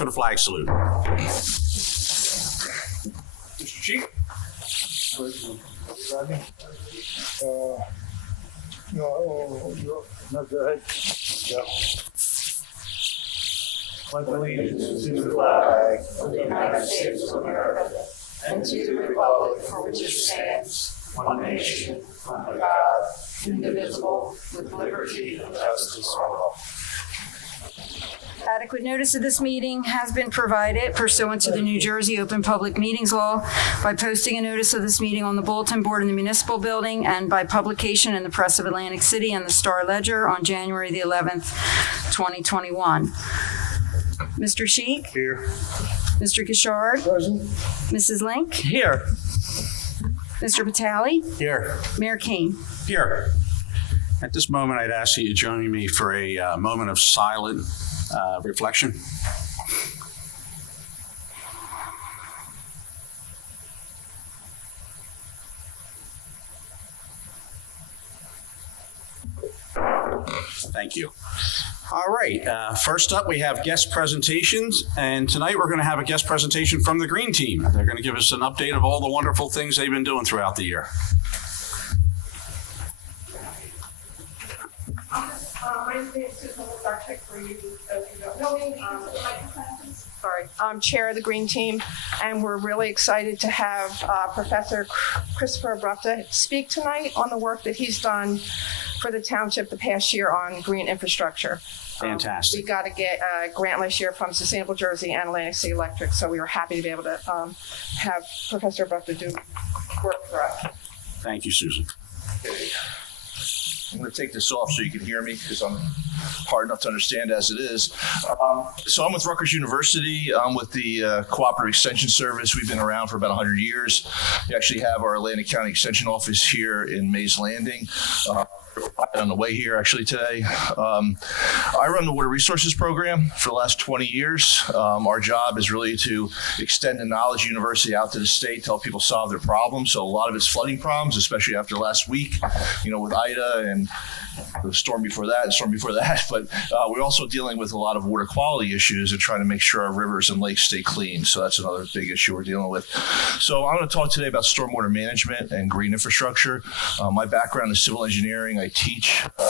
for the flag salute. Mr. Chief? No, go ahead. Yep. Pledge allegiance to the flag of the United States of America and to the republic for which it stands, one nation, under God, indivisible, with liberty and justice for all. Adequate notice of this meeting has been provided pursuant to the New Jersey Open Public Meetings Law by posting a notice of this meeting on the bulletin board in the municipal building and by publication in the Press of Atlantic City and the Star Ledger on January the 11th, 2021. Mr. Sheik? Here. Mr. Gishard? Present. Mrs. Link? Here. Mr. Vitale? Here. Mayor Kane? Here. At this moment, I'd ask you to join me for a moment of silent reflection. Thank you. All right. First up, we have guest presentations. And tonight we're going to have a guest presentation from the Green Team. They're going to give us an update of all the wonderful things they've been doing throughout the year. My name is Susan Starchick, for you, those who don't know me. I'm chair of the Green Team, and we're really excited to have Professor Christopher Abrupta speak tonight on the work that he's done for the township the past year on green infrastructure. Fantastic. We got to get a grant last year from Sustainable Jersey and Atlantic City Electric, so we were happy to be able to have Professor Abrupta do work for us. Thank you, Susan. I'm going to take this off so you can hear me because I'm hard enough to understand as it is. So I'm with Rutgers University. I'm with the Cooperative Extension Service. We've been around for about 100 years. We actually have our Atlantic County Extension Office here in Mays Landing. On the way here actually today. I run the Water Resources Program for the last 20 years. Our job is really to extend the knowledge university out to the state to help people solve their problems. So a lot of it's flooding problems, especially after last week, with Ida and the storm before that, but we're also dealing with a lot of water quality issues and trying to make sure our rivers and lakes stay clean. So that's another big issue we're dealing with. So I'm going to talk today about stormwater management and green infrastructure. My background is civil engineering. I teach. So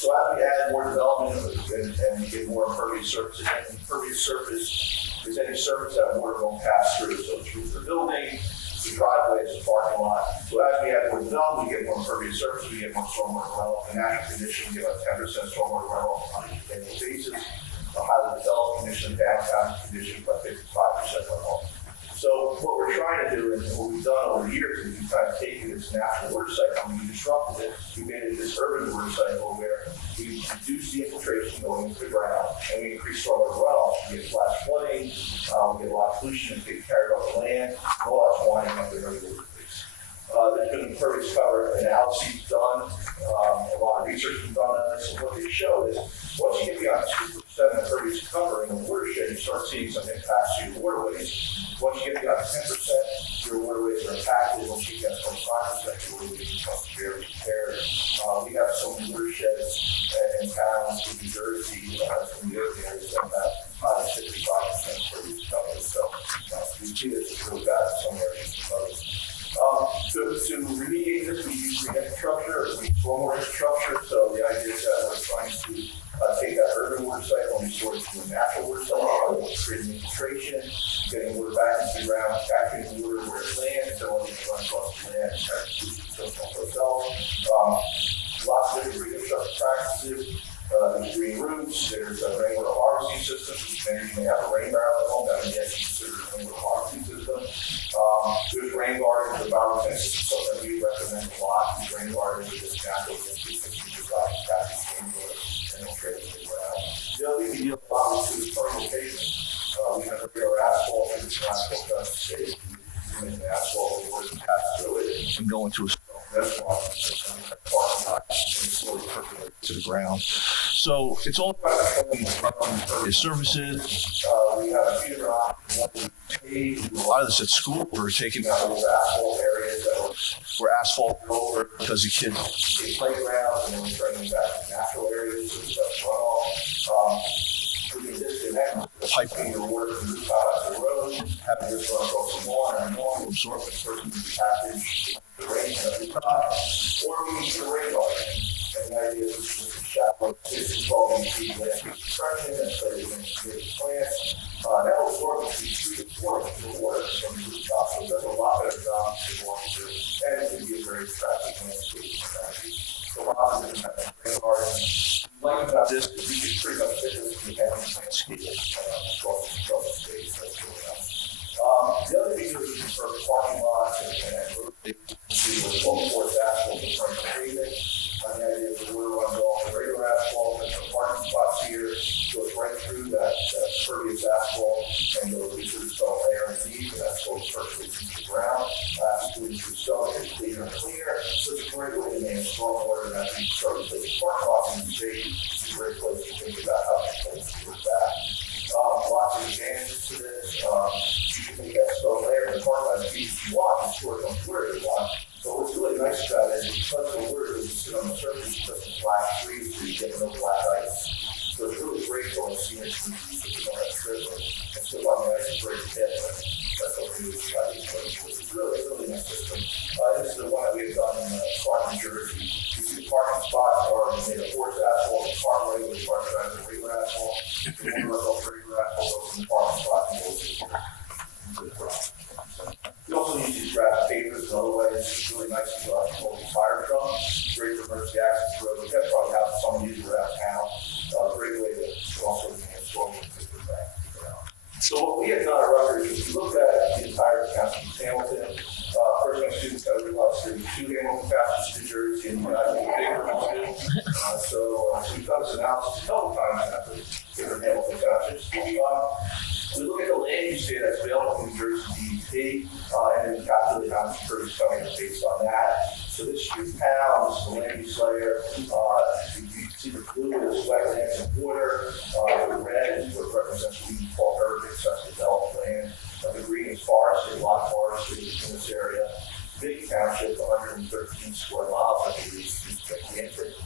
as we add more development and get more impervious surfaces, and impervious surface is any surface that water won't pass through. So it's roof of the building, the driveways, the parking lot. So as we add more development, we get more impervious surface, we get more stormwater runoff. In natural condition, we get about 10% stormwater runoff on a annual basis. A highly developed condition, downtown condition, about 55% runoff. So what we're trying to do and what we've done over the years is we've kind of taken this natural water cycle and we disrupted it. We made it this urban water cycle where we reduce the infiltration going into the ground and we increase stormwater runoff. We get flash flooding, we get a lot of pollution and get carried off the land, all that's winding up in regular place. There's been impervious cover analyses done, a lot of research has been done on this, and what they show is once you get beyond 2% impervious cover in the watershed, you start seeing some impacts to your waterways. Once you get beyond 10%, your waterways are impacted. Once you get 25%, your waterways become severely impaired. We have some watersheds in towns in New Jersey, from the other areas that have 55% impervious cover. So we see this is really bad in some areas. To remediate this, we use green infrastructure, we stormwater infrastructure. So the idea is that we're trying to take that urban water cycle and restore it to a natural water cycle, creating infiltration, getting water back into the ground, capturing the water where it lands, so letting it run across the land and trying to keep it ourselves. Lots of different green infrastructure practices. There's green roofs, there's rainwater harvesting systems, which many of you may have a rain barrel at home, that may be considered a rainwater harvesting system. There's rain gardens, the environmental system, something that we recommend a lot. These rain gardens are just natural systems which provide capacity rainwater and infiltrating the ground. The other thing we deal a lot with is permeation. We have regular asphalt, and this asphalt doesn't stay. We make the asphalt, the water pass through it and go into a reservoir and slowly percolate to the ground. So it's all about services. We have a few different options. A lot of this at school, we're taking out old asphalt areas that were asphalt over because the kids get playgrounds and then we're turning them back to natural areas. that's runoff. We can disconnect the piping or water from the rooftop to the road, having this run across the lawn and normal absorption person package, the rain every time, or we can use the rain garden. And the idea is just a shallow 6 to 12 feet left construction and so you can create plants. That will absorb it 3 to 4 inches of water from the rooftop, so that's a lot better job to want to do. And it can be a very attractive landscape strategy. So lots of different types of rain gardens. Like about this, is we can pretty much fit this in the landscape across the space. That's really nice. The other thing is for parking lots and what's called forced asphalt in front of pavement. The idea is the water runs off the regular asphalt and the parking spots here, goes right through that pervious asphalt and goes into the stone layer underneath, and that goes perfectly into the ground. After going through stone, it's cleaner and cleaner. So it's a great way to manage stormwater, and as we start to put the parking lots in the shape, it's a great place to think about how to play with that. Lots of advantages to this. You can take that stone layer and the parking lot as deep as you want and store it on where you want. So what's really nice about it is because the water doesn't sit on the surface, it doesn't flash freeze, so you get no black ice. So it's really great for scenic trees if you don't have drizzle. And still on the ice is great to hit, but that's what we do is try to do. It's really nice system. This is the one that we have done in Clark, New Jersey. You see the parking spots are made of forced asphalt, the car way with park drive and regular asphalt. The one runs off regular asphalt goes in the parking spot and goes in the we also use these grass pavers in other ways. It's really nice to hold the fire truck. Great for emergency access road. We have probably have some of these around town. Great way to also enhance storm back. So what we have done at Rutgers is we looked at the entire county of Hamilton. First, my students got to realize there were 2 Hamilton passes to New Jersey, and I think a big one too. So we've done this analysis a couple times now for different Hamilton townships. We look at the land use data that's available in New Jersey DEP, and then calculate how much impervious coming in based on that. So this is pounds, the land use layer. You can see the blue is wetlands and water. The red is what represents what we call urban accessible developed land. The green is forestry, a lot of forestry in this area. Big township, 113 square miles, I believe, is gigantic.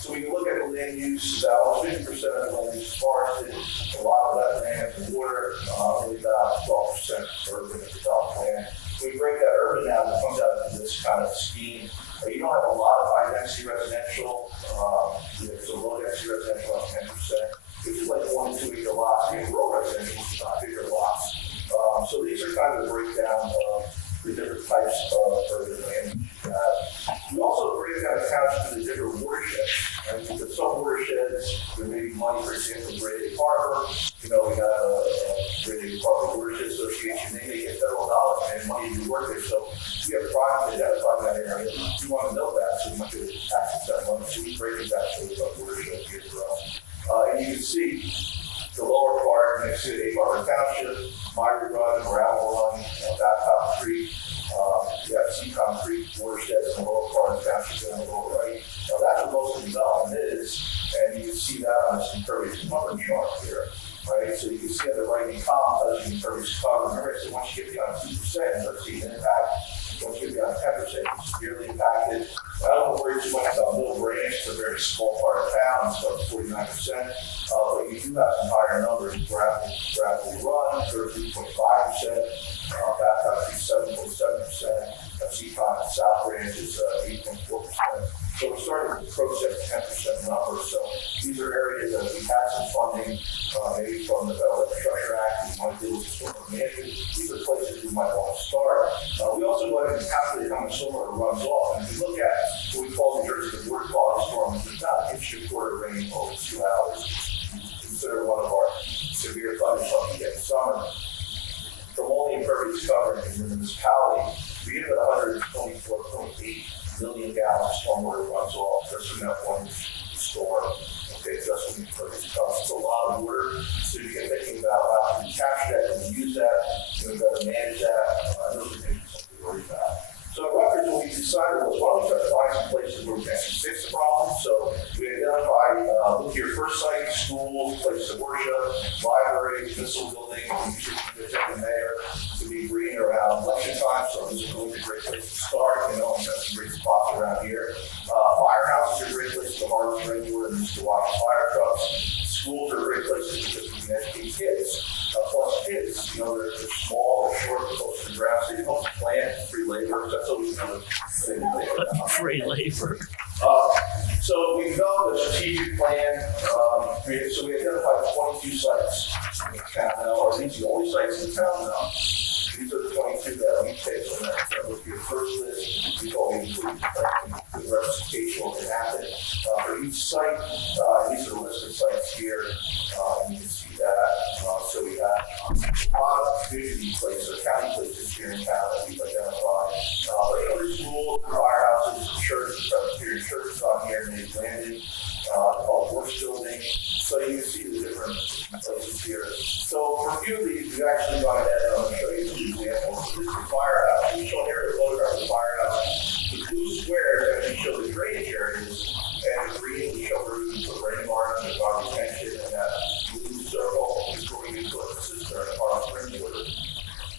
So we can look at the land use, about 50% of the land use is forested, a lot of wetland and water, only about 12% urban and developed land. We break that urban down, it comes out of this kind of scheme. You don't have a lot of high density residential, there's a low density residential of 10%. Which is like 1 to 2 acre lots, you have rural residential, which is not bigger lots. So these are kind of the breakdown of the different types of urban land. We also break down accounts for the different watersheds. Right? Because some watersheds, there may be money, for example, in Great Lake Harbor. We have a Great Lake Harbor Watershed Association. They may get federal dollars and money to work there. So we have projects identified in that area. We want to know that, so we might be able to access that money. So we break it down so it's a watershed here for us. And you can see the lower part next to Harbor Township, Myrie Run, Gravel Run, Babcock Creek. You have Seacon Creek watersheds in the lower part of the township in the lower right. Now that's what most of the development is, and you can see that on this impervious cover chart here. Right, so you can see on the right-hand column tells you impervious cover. Remember, I said once you get beyond 2%, you start seeing an impact. Once you get beyond 10%, it's severely impacted. I don't worry too much about Mill Branch, it's a very small part of town, it's about 49%. But you do have some higher numbers. Gravel Run, 13.5%. Babcock Creek, 7.7%. Seacon and South Branch is 8.4%. So we're starting to approach that 10% number. So these are areas that we had some funding, maybe from the Federal Reconstruction Act, we might do with stormwater management. These are places we might want to start. We also go ahead and calculate how much stormwater runs off. And if you look at what we call in New Jersey the water quality storm, it's about an inch and a quarter rain over 2 hours. Consider one of our severe thunderstorms we get in summer. From all the impervious cover in the municipality, we get about 124.8 million gallons of stormwater runs off just from that one storm. Okay, just from the impervious cover. It's a lot of water. So you get thinking about how to capture that and use that, we've got to manage that. Those are things to worry about. So at Rutgers, what we decided was, why don't we try to find some places where we can actually fix the problem? So we identified, look at your first site, schools, places of worship, libraries, municipal buildings, there's something there to be green around election time. So this is really a great place to start. And got some great spots around here. Firehouses are a great place to runs rainwater and used to wash fire trucks. Schools are great places because we can educate kids. Plus kids, they're small, they're short, they're close to the ground, so you don't plant free labor. That's always another thing to think about. Free labor. So we developed a strategic plan. So we identified 22 sites in town now. Are these the only sites in town now? These are the 22 that we picked. And that would be the first list. We thought we included the representation what can happen for each site. These are the listed sites here. And you can see that. So we have a lot of community places, county places here in town that we've identified. There's schools, firehouses, churches, Presbyterian churches on here, Native Landing, called Works Building. So you can see the different places here. So for a few of these, we've actually gone ahead and I'm going to show you two examples. This is a firehouse. We show here a photograph of the firehouse. The blue squares actually show the drainage areas, and the green we show where we can put rainwater and water retention, and that blue circle is where we can put the cistern and our rainwater.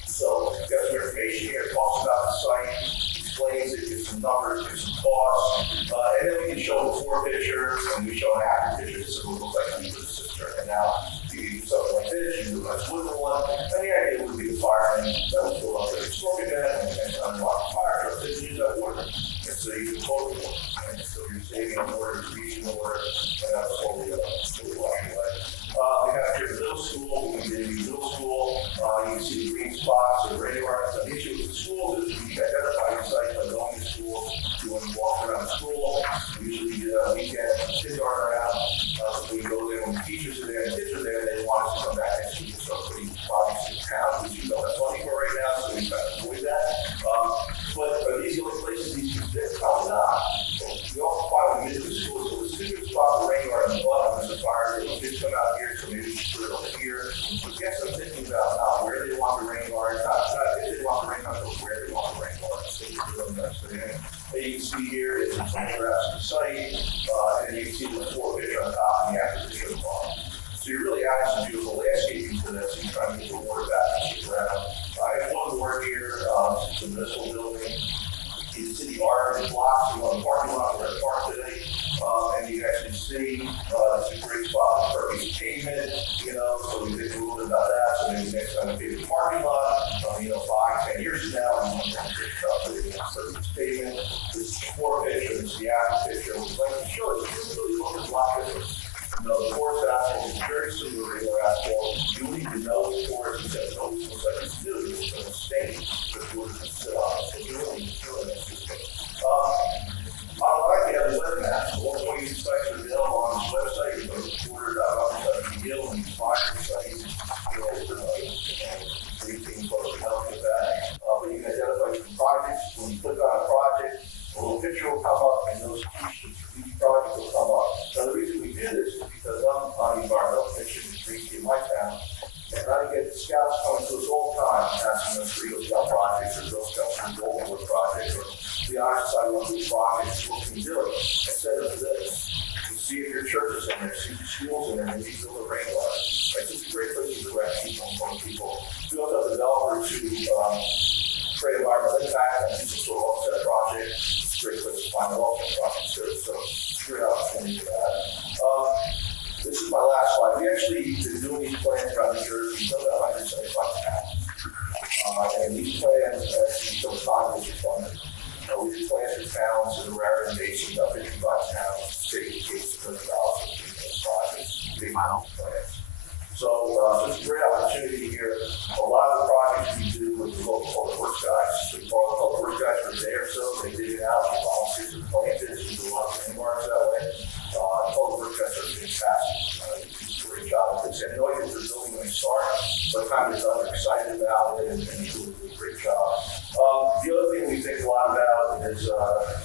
So we've got some information here, talks about the site, explains it, gives some numbers, gives some costs, and then we can show a before picture, and we show an after picture. This is what it looks like when you put the cistern. And now you can do something like this, you can do a nice wooden one, and the idea would be the fireman that would fill up their storm event and unlock the fire truck, they use that water. And so you can total it. And so you're saving water, reusing the water, and that's totally washing away. We have here middle school, we can do middle school, you can see the green spots, the radar. So the issue with the schools is we identify your site by going to school, doing walks around the school. We usually do a weekend, kids aren't around, so we go there when the teachers are there, and kids are there, they want us to come back next week and start putting bodies in town, which you don't have money for right now, so we try to avoid that. But are these the only places these can fit? Probably not. We also find when we get to the school, so the students spot the rainwater on the bottom as a fire, the kids come out here, so maybe we should put it over here. But guess I'm thinking about now, where they want the rainwater, not if they want the rainwater, but where they want the rainwater. So we're doing that. So, and you can see here is some photographs of the site, and you can see the before picture on top and the after picture on the bottom. So you're really adding some beautiful landscaping to this, and you're trying to get the water back and keep around. I have one more here, it's a municipal building. You can see the orange blocks on the parking lot where it's parked today, and you actually see it's a great spot for perfect pavement, so we think a little bit about that. So maybe next time we pave the parking lot, 5-10 years from now, we want to get perfect pavement. This is before picture, this is the after picture. We'd like to show it. It really looks a lot different. The coarse asphalt is very similar to regular asphalt. You don't need to know it's coarse because it always looks like it's new. It's going to stain before it can sit on it. So you really need to do that system. On the right, we have the web map. All 20 sites are available on this website. You go to order.untitled and find the sites. Green team folks can help with that. But you can identify some projects. When you click on a project, a little picture will come up, and those each project will come up. Now, the reason we do this is because I'm on the environmental commission in Green Team my town, and I get scouts coming to us all the time asking us for Eagle Scout projects or Girl Scouts for Goldenwood projects or the honest side of these projects. What can you do? Instead of this, you see if your church is in there, see the schools in there, maybe fill the rainwater. It's just a great place to direct people and phone people. We also have developers who create environmental impact and some sort of offset project. It's a great place to find an offset project too. So great opportunity for that. This is my last slide. We actually been doing these plans around New Jersey. We've done about 175 towns. And these plans, so it's not just funded. We did plans for towns in the Raritan Basin, about 55 towns, state cases for the projects, big plans. So it's a great opportunity here. A lot of the projects we do with the local public works guys. So we call the public works guys for a day or so. They dig it out, they volunteers and planted. We do a lot of landmarks that way. Public works guys are fantastic. They do a great job. They say, no idea what they're building when they start, but kind of they're excited about it and they do a great job. The other thing we think a lot about is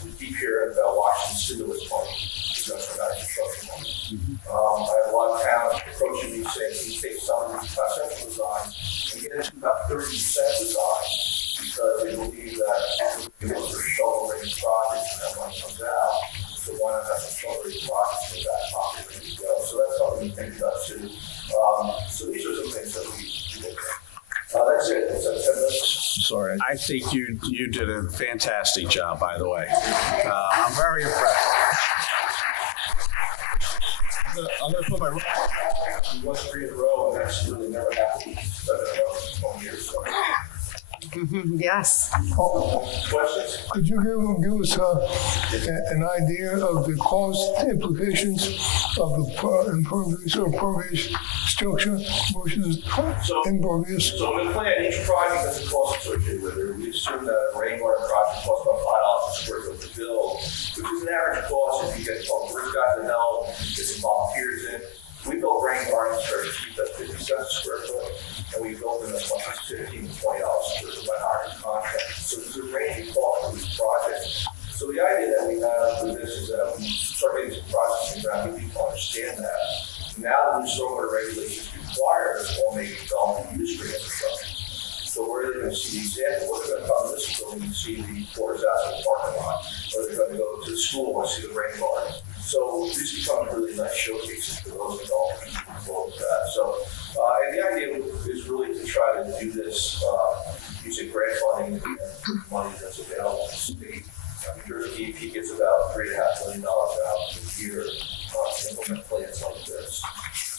we keep hearing about Washington stimulus money. That's for construction money. I have a lot of towns approaching me saying, can you take some of these conceptual design and get into about 30% design because they believe that people are shovel-ready projects and that money comes out. So why not have some shovel-ready projects in that pocket ready to go? So that's something to think about too. So these are some things that we look at. That's it. That's 10 minutes. Sorry. I think you did a fantastic job, by the way. I'm very impressed. I'm gonna put my. We won 3 in a row, and that's really never happened. It's been about 20 years. So. Yes. Questions? Could you give us an idea of the cost implications of the impervious or pervious structure versus impervious? So in the plan, each project has a cost associated with it. We assume that a rainwater project costs about $5 a square foot to build, which is an average cost if you get bridge guys to help, get some volunteers in. We built rain gardens for cheap at 50 cents a square foot, and we built them as much as $15 to $20 a square foot by hiring contractors. So there's a range of costs for these projects. So the idea that we have with this is that we start getting some processing around, we people understand that. Now the new stormwater regulations require all major development industry infrastructure. So where they're going to see the example, where they're going to come to this building and see the Porter's Asphalt parking lot, or they're going to go to the school and see the rain garden. So this becomes really nice showcases for those developers involved with that. So, and the idea is really to try to do this using grant funding and money that's available to the state. New Jersey DEP gets about $3.5 million out a year to implement plans like this.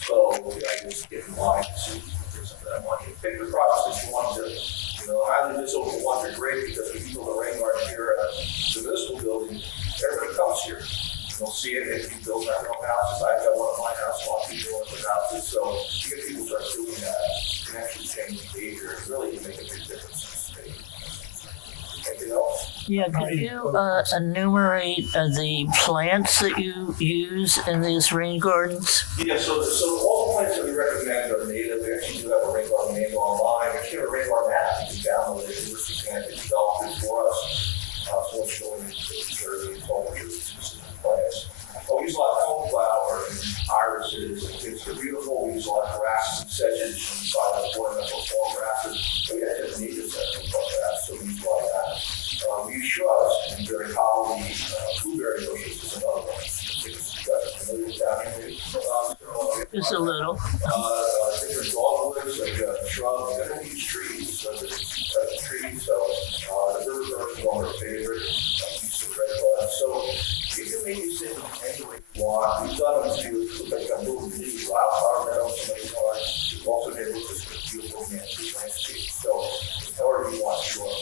So the idea is to get in line to see some of that money. Pick the process that you want to. Highly visible ones are great because when you build a rain garden here at the municipal building, everybody comes here. You'll see it if you build their own houses. I've got one of my houses, a lot of people in their houses. So you get people start doing that, you can actually change behavior. It really can make a big difference in the state. Anything else? Yeah, could you enumerate the plants that you use in these rain gardens? Yeah, so all the plants that we recommend are native. We actually do have a rain garden manual online. We actually have a rain garden app. You can download it. You can develop it for us. So it's showing Jersey, plants. We use a lot of coneflower and irises and things that are beautiful. We use a lot of grasses and sedges and ornamental fall grasses. So we actually have natives that can grow grass, so we use a lot of that. We use shrubs and very holly, blueberry bushes is another one. Just a little. Different dogwoods, like shrubs, and then we use trees. So there's trees, so the river birch is one of our favorite. Use the red bud. So you can make these things any way you want. We've done them to like a little mini wildflower meadow, somebody's yard. We've also made it look just a beautiful landscape. So however you want to do it.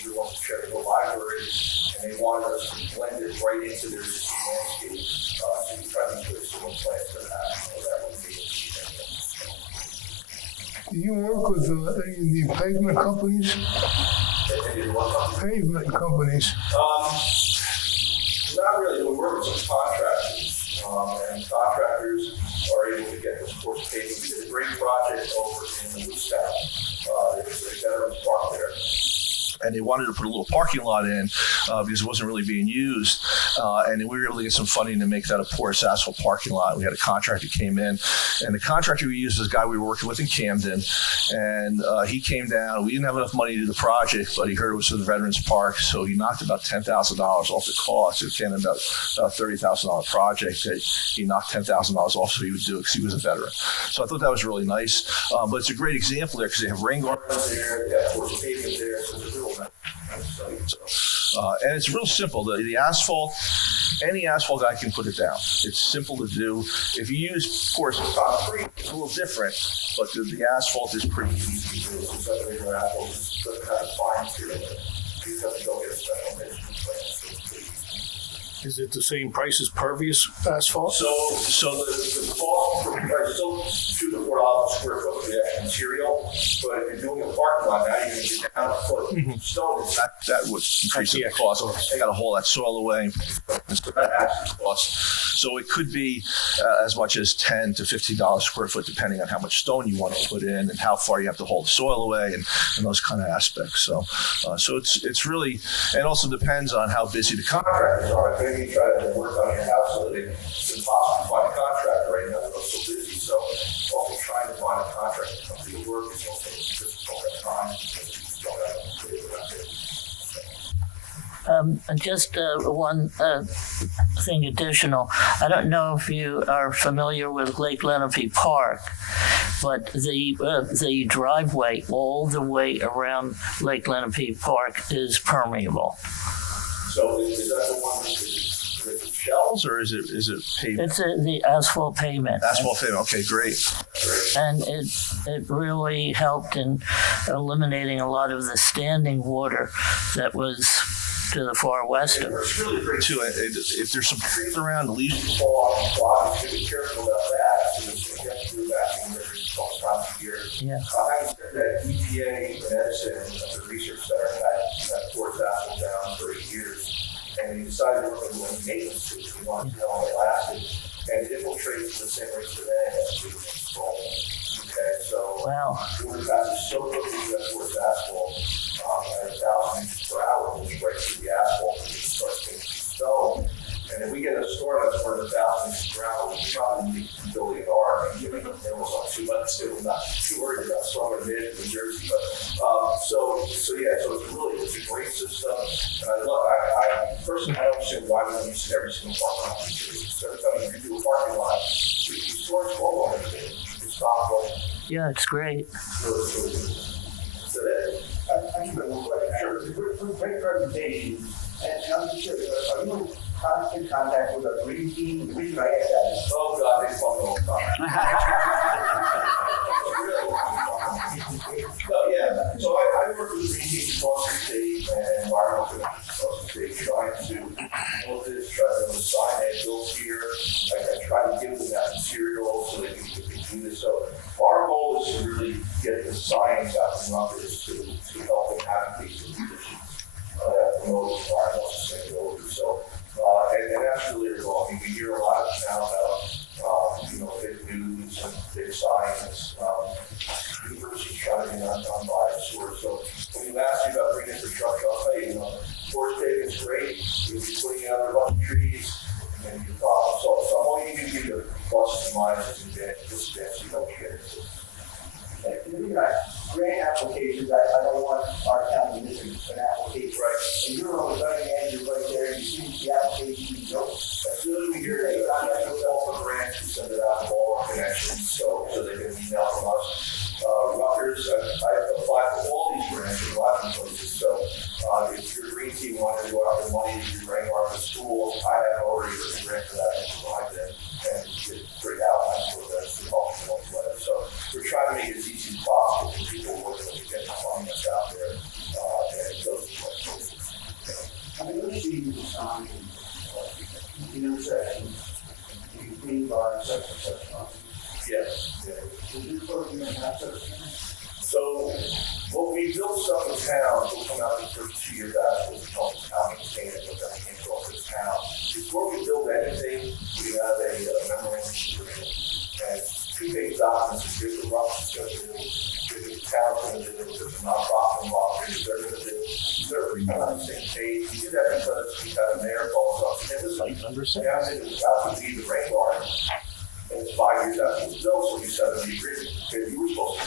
We want to share the library, and they wanted us to blend it right into their existing landscape. So we try to put some plants in that. That would be Do you work with any of the pavement companies? Pavement companies. Not really. We work with some contractors, and contractors are able to get this course paving. We did a great project over in the Woodstock. There's a Veterans Park there. And they wanted to put a little parking lot in because it wasn't really being used. And we were able to get some funding to make that a porous asphalt parking lot. We had a contractor came in, and the contractor we used was a guy we were working with in Camden. And he came down. We didn't have enough money to do the project, but he heard it was for the Veterans Park, so he knocked about $10,000 off the cost. It came in about a $30,000 project that he knocked $10,000 off so he would do it because he was a veteran. So I thought that was really nice. But it's a great example there because they have rain gardens there, they have porous pavement there, so it's a real and it's real simple. The asphalt, any asphalt guy can put it down. It's simple to do. If you use porous concrete, it's a little different, but the asphalt is pretty easy to do. It's a regular asphalt. It doesn't have a fine material in it. You have to go get a special measurement plan. Is it the same price as pervious asphalt? So the cost for price still $2 to $4 a square foot for the actual material, but if you're doing a parking lot now, you're going to get down a foot stone. That would increase the cost. They got to haul that soil away. So it could be as much as $10 to $15 a square foot, depending on how much stone you want to put in and how far you have to haul the soil away and those kind of aspects. So it's really, and also depends on how busy the contractors are. Maybe try to work on your house so that it's impossible to find a contractor right now because it's so busy. So also trying to find a contractor to come do the work is also difficult at times because you don't have And just one thing additional. I don't know if you are familiar with Lake Lenape Park, but the driveway all the way around Lake Lenape Park is permeable. So is that the one that is shells or is it pavement? It's the asphalt pavement. Asphalt pavement. Okay, great. And it really helped in eliminating a lot of the standing water that was to the far west of it. It's really great Too, if there's some trees around, the leaves. fall off the plot, you should be careful about that. So it's you have to do that in every couple times a year. Yeah. Having said that, EPA and Edison, the research center, had forced asphalt down for 8 years. And we decided we're going to do maintenance to it. We wanted to know how it lasted. And it infiltrates the same rates today as we installed. Okay, so Wow. water passes so quickly through that forced asphalt at 1,000 inches per hour, when we break through the asphalt and it starts getting stone. And if we get a storm that's more than 1,000 inches per hour, we probably need to build an arm and give it a little on 2 months too. I'm not too worried about storm in New Jersey, but so it's a great system. And I personally, I don't understand why we don't use it every single parking lot. So every time we do a parking lot, we store stormwater. It's not going. Yeah, it's great. So that. Actually, one question. Sure. Great presentation. And I'm just curious, are you in constant contact with our green team? The reason I ask that is, Oh, God, they fun all the time. So, yeah, so I work with Green Team across the state and environmental commission across the state, trying to build this, try to assign that built here. I try to give them that material so they can do this. So our goal is to really get the science out of numbers to help them advocate for positions that promote environmental sustainability. So, and that's really the goal. I mean, we hear a lot now about, fake news and big science. Universities trying to be unbiased source. So when you ask me about Reconstruction, I'll tell you, forest paving is great. You'll be putting out a bunch of trees and you problem. So I'm only going to give you the pluses and minuses and disadvantages. You don't get it. grant applications, I don't want our town to miss an application. Right. And you're on the right hand, you're right there, you see the application, you know. As soon as we hear it, I'm going to go for grants and send it out to all our connections, so they can email from us. Rutgers, I applied for all these grants in a lot of places, so if your green team wanted to go out with money to do rainwater in schools, I have already written a grant for that and provide them and get great outlines for that to help them whatever. So we're trying to make it as easy as possible for people working to get the funding that's out there and those places. I mean, let's see, intersection between our such and such. Yes. Yeah. Will you put in access? So what we built stuff in town will come out the first 2 years after we call it town maintainment, but then we can go to this town. Before we build anything, we have a memorandum agreement and 2 big documents. Here's the rough schedule. Here's the town's going to do. There's a nonprofit law. Here's what they're going to do. They're pretty much on the same page. We did that because we had a mayor call us up. And this is number 6. Yeah, it was about to be the rainwater. And it's 5 years after it was built, so we set up the agreement. Okay, you were supposed to.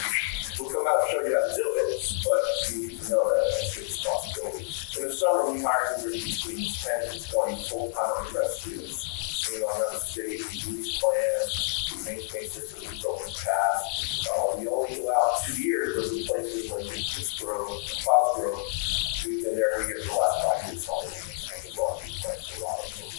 We'll come out and show you how to do it, but you need to know that that's your responsibility. In the summer, we hired between 10 and 20 full-time rescuers. You know, around the state, we do these plans, we maintain systems, we build in past. We only go out 2 years, but in places like Kiss Grove, Cloud Grove, we've been there every year for the last 5 years. So we go out these plans for a lot of people.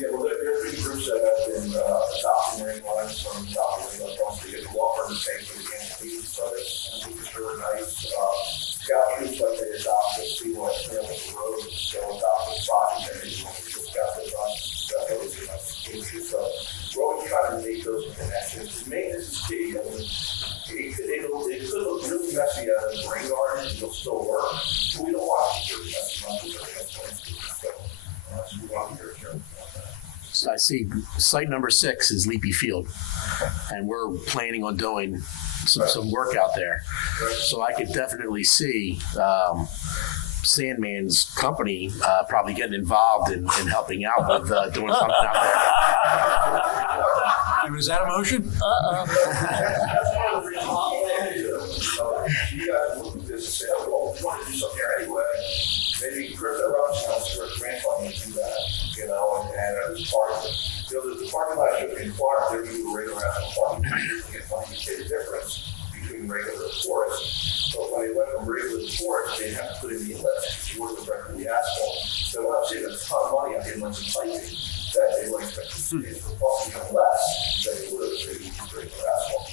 Yeah, well, there's been groups that have been adopting rain lines from adopting rain lines. They get the law firm to pay for the annotations of it. I think it's really nice. Scout troops, like they adopted people at Trails Road, they'll adopt the project and they just got those on. So we're always trying to make those connections. Maintenance is key. I mean, it could look really messy out of the rain garden, it'll still work. But we don't want it to be messy. So we want to be careful. I see site number 6 is Leapy Field, and we're planning on doing some work out there. So I could definitely see Sandman's company probably getting involved in helping out with doing something out there. And is that a motion? That's one of the reasons I'm planning to. You guys look at this and say, oh, well, we want to do something here anyway. Maybe crypto reference for grant funding to do that, you know, and as part of it. You know, the parking lot in Clark, they're using regular asphalt parking. You get money to pay the difference between regular and forest. But when they went from regular to forest, they had to put in the inlet to work with the asphalt. So when I'm saving a ton of money on getting some piping, that they were expecting to pay for cost even less than they would have if they used regular asphalt.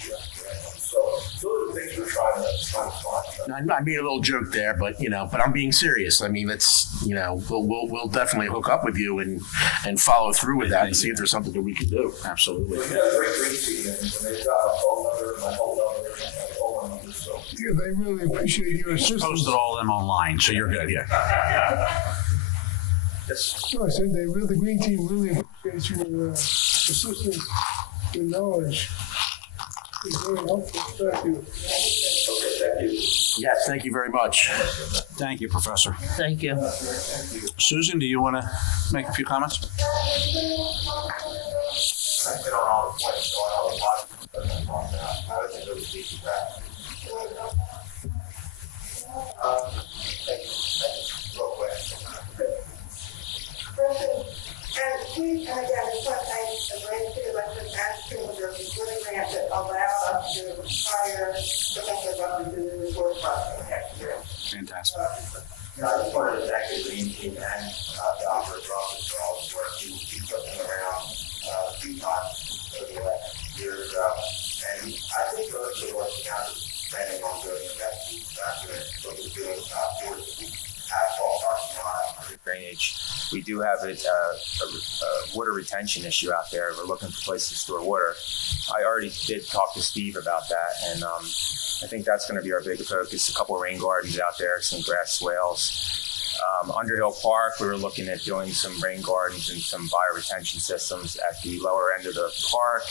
So those are the things we're trying to find. I made a little joke there, but I'm being serious. I mean, we'll definitely hook up with you and follow through with that and see if there's something that we can do. Absolutely. We have a great green team, and they've got a phone number, my phone number, and my phone number. So Yeah, they really appreciate your assistance. Posted all of them online, so you're good, yeah. So I said the Green Team really appreciates your assistance, your knowledge. It's very helpful. Thank you. Yes, thank you very much. Thank you, Professor. Thank you. Susan, do you want to make a few comments? I hit on all the points, so I don't know I think those speak back. Real quick. And please, and again, it's what the Grand City Electric and School District is really grant that allowed us to hire Professor Ruffin to do the resource processing next year. Fantastic. I just wanted to thank the Green Team and the operator office for all the work you put them around a few times over the last years. And I think most of what the county is planning on doing is actually factoring what we're doing towards the asphalt parking lot. Drainage. We do have a water retention issue out there. We're looking for places to store water. I already did talk to Steve about that, and I think that's going to be our big focus. A couple of rain gardens out there, some grass swales. Underhill Park, we were looking at doing some rain gardens and some bioretention systems at the lower end of the park.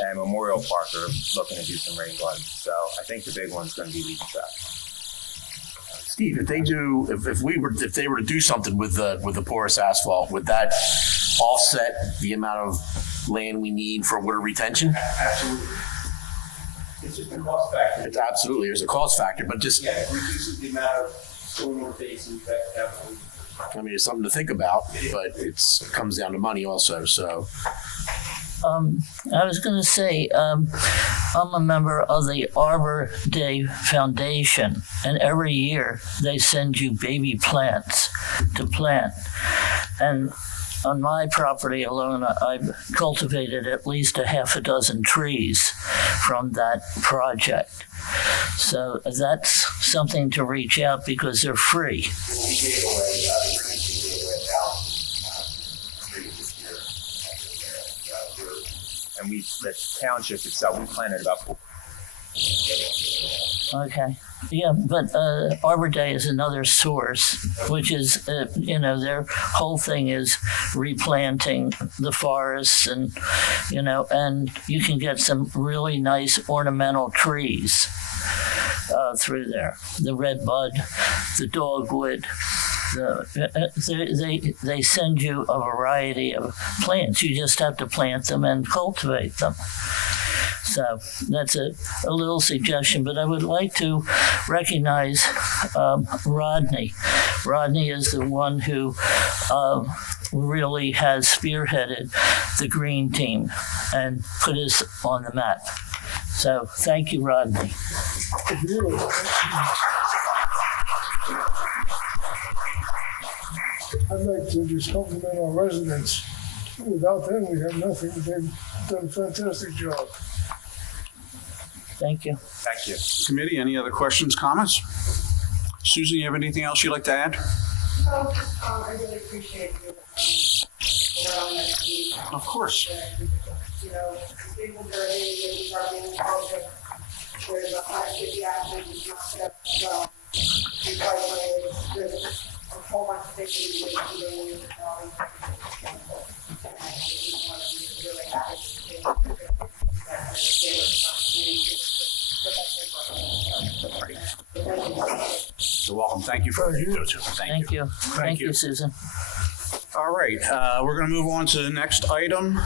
And Memorial Park, we're looking to do some rain gardens. So I think the big one's going to be leaf trap. Steve, if they were to do something with the porous asphalt, would that offset the amount of land we need for water retention? Absolutely. It's just a cost factor. It's absolutely, there's a cost factor, but just, Yeah, it reduces the amount of stormwater basins that definitely. I mean, it's something to think about, but it comes down to money also, so. I was going to say, I'm a member of the Arbor Day Foundation, and every year they send you baby plants to plant. And on my property alone, I've cultivated at least a half a dozen trees from that project. So that's something to reach out because they're free. We gave away, the Green Team gave away 1,000 trees this year. And the township itself, we planted about 4. Okay. Yeah, but Arbor Day is another source, which is, their whole thing is replanting the forests and you can get some really nice ornamental trees through there. The redbud, the dogwood. They send you a variety of plants. You just have to plant them and cultivate them. So that's a little suggestion, but I would like to recognize Rodney. Rodney is the one who really has spearheaded the Green Team and put us on the map. So thank you, Rodney. I'd like to just compliment our residents. Without them, we have nothing. They've done a fantastic job. Thank you. Thank you. Committee, any other questions, comments? Susan, you have anything else you'd like to add? I really appreciate you allowing us to. Of course. People that are in the project, there's 150 actions, recycling, there's a whole bunch of things we can do. Really happy You're welcome. Thank you for what you do. Thank you. Thank you, Susan. All right, we're going to move on to the next item.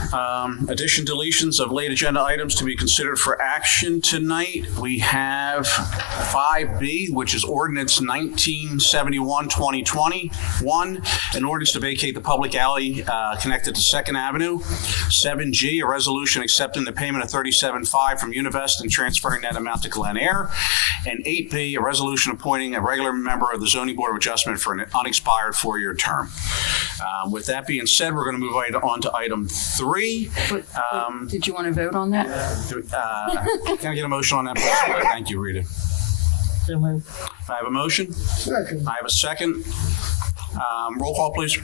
Addition, deletions of late agenda items to be considered for action tonight. We have 5B, which is ordinance 1971-2021, an ordinance to vacate the public alley connected to 2nd Avenue. 7G, a resolution accepting the payment of $37.5 from Univest and transferring that amount to Glen Air. And 8B, a resolution appointing a regular member of the Zoning Board of Adjustment for an unexpired 4-year term. With that being said, we're going to move on to item 3. Did you want to vote on that? Can I get a motion on that, please? Thank you, Rita. So moved. I have a motion. Second. I have a second. Roll call, please.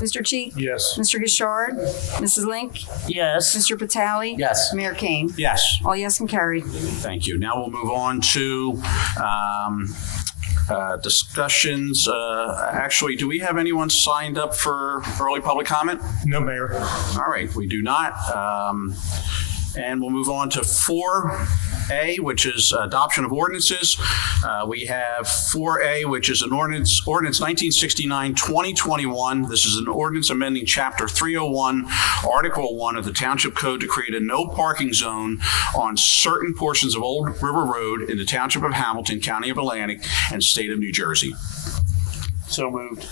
Mr. Cheek? Yes. Mr. Gishard? Mrs. Link? Yes. Mr. Patali? Yes. Mayor Kane? Yes. All yes and carried. Thank you. Now we'll move on to discussions. Actually, do we have anyone signed up for early public comment? No, Mayor. All right, we do not. And we'll move on to 4A, which is adoption of ordinances. We have 4A, which is an ordinance 1969-2021. This is an ordinance amending Chapter 301, Article 1 of the Township Code to create a no parking zone on certain portions of Old River Road in the Township of Hamilton, County of Atlantic, and State of New Jersey. So moved.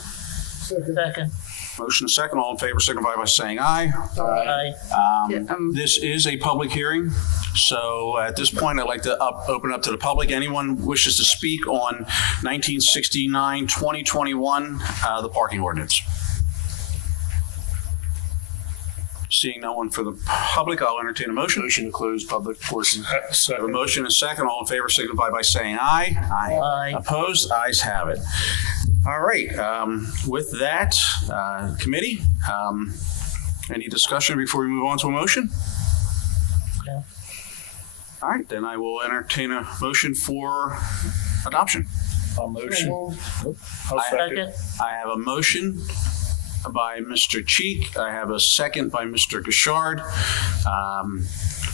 Second. Motion and second. All in favor signify by saying aye. Aye. This is a public hearing, so at this point, I'd like to open up to the public. Anyone wishes to speak on 1969-2021, the parking ordinance? Seeing no one for the public, I'll entertain a motion. Motion to close public portion. I have a Second. motion and a second. All in favor signify by saying aye. Aye. Opposed? Ayes have it. All right. With that, committee, any discussion before we move on to a motion? No. All right, then I will entertain a motion for adoption. I'll motion. I'll Second. I have a motion by Mr. Cheek. I have a second by Mr. Gishard.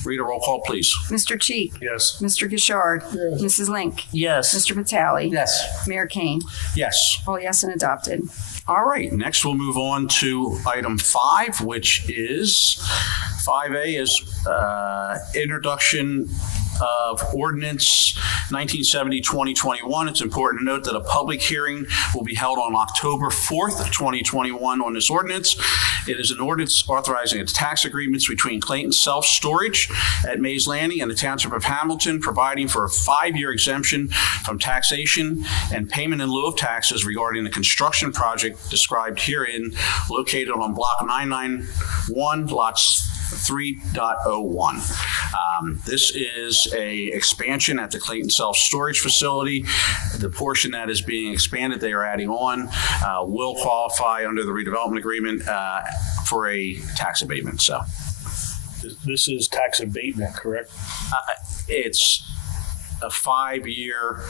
Rita, roll call, please. Mr. Cheek? Yes. Mr. Gishard? Yes. Mrs. Link? Yes. Mr. Patali? Yes. Mayor Kane? Yes. All yes and adopted. All right, next we'll move on to item 5, which is 5A is introduction of ordinance 1970-2021. It's important to note that a public hearing will be held on October 4th, 2021 on this ordinance. It is an ordinance authorizing its tax agreements between Clayton Self-Storage at Mays Landing and the Township of Hamilton, providing for a 5-year exemption from taxation and payment in lieu of taxes regarding the construction project described herein, located on Block 991, lots 3.01. This is a expansion at the Clayton Self-Storage Facility. The portion that is being expanded, they are adding on, will qualify under the redevelopment agreement for a tax abatement. So This is tax abatement, correct? it's a 5-year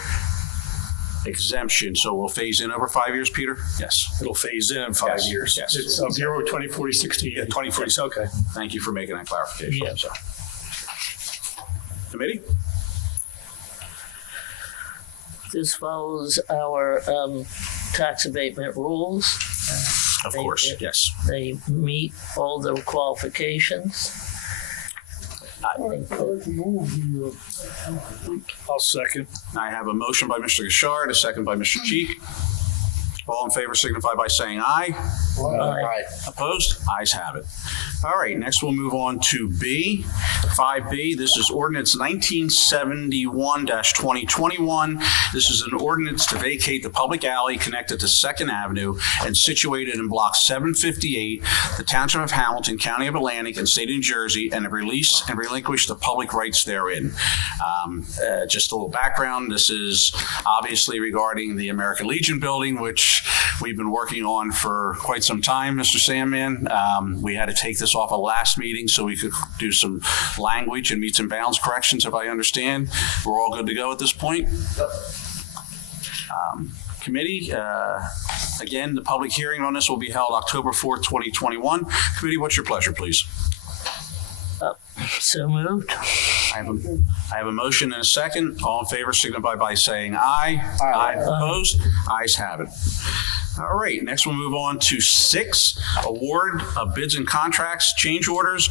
exemption, so we'll phase in over 5 years, Peter? Yes. It'll phase in 5 Yes. years. Yes. It's 2046 to 2046. Okay. Thank you for making that clarification. Yeah. So. Committee? This follows our tax abatement rules. Of course, yes. They meet all the qualifications. I'd like to move the, I'll second. I have a motion by Mr. Gishard, a second by Mr. Cheek. All in favor signify by saying aye. Aye. Opposed? Ayes have it. All right, next we'll move on to B, 5B. This is ordinance 1971-2021. This is an ordinance to vacate the public alley connected to 2nd Avenue and situated in Block 758, the Township of Hamilton, County of Atlantic, and State of New Jersey, and to release and relinquish the public rights therein. Just a little background. This is obviously regarding the American Legion building, which we've been working on for quite some time, Mr. Sandman. We had to take this off a last meeting so we could do some language and meets and bounds corrections, if I understand. We're all good to go at this point? Committee, again, the public hearing on this will be held October 4th, 2021. Committee, what's your pleasure, please? So moved. I have a motion and a second. All in favor signify by saying aye. Aye. Opposed? Ayes have it. All right, next we'll move on to 6, award of bids and contracts, change orders.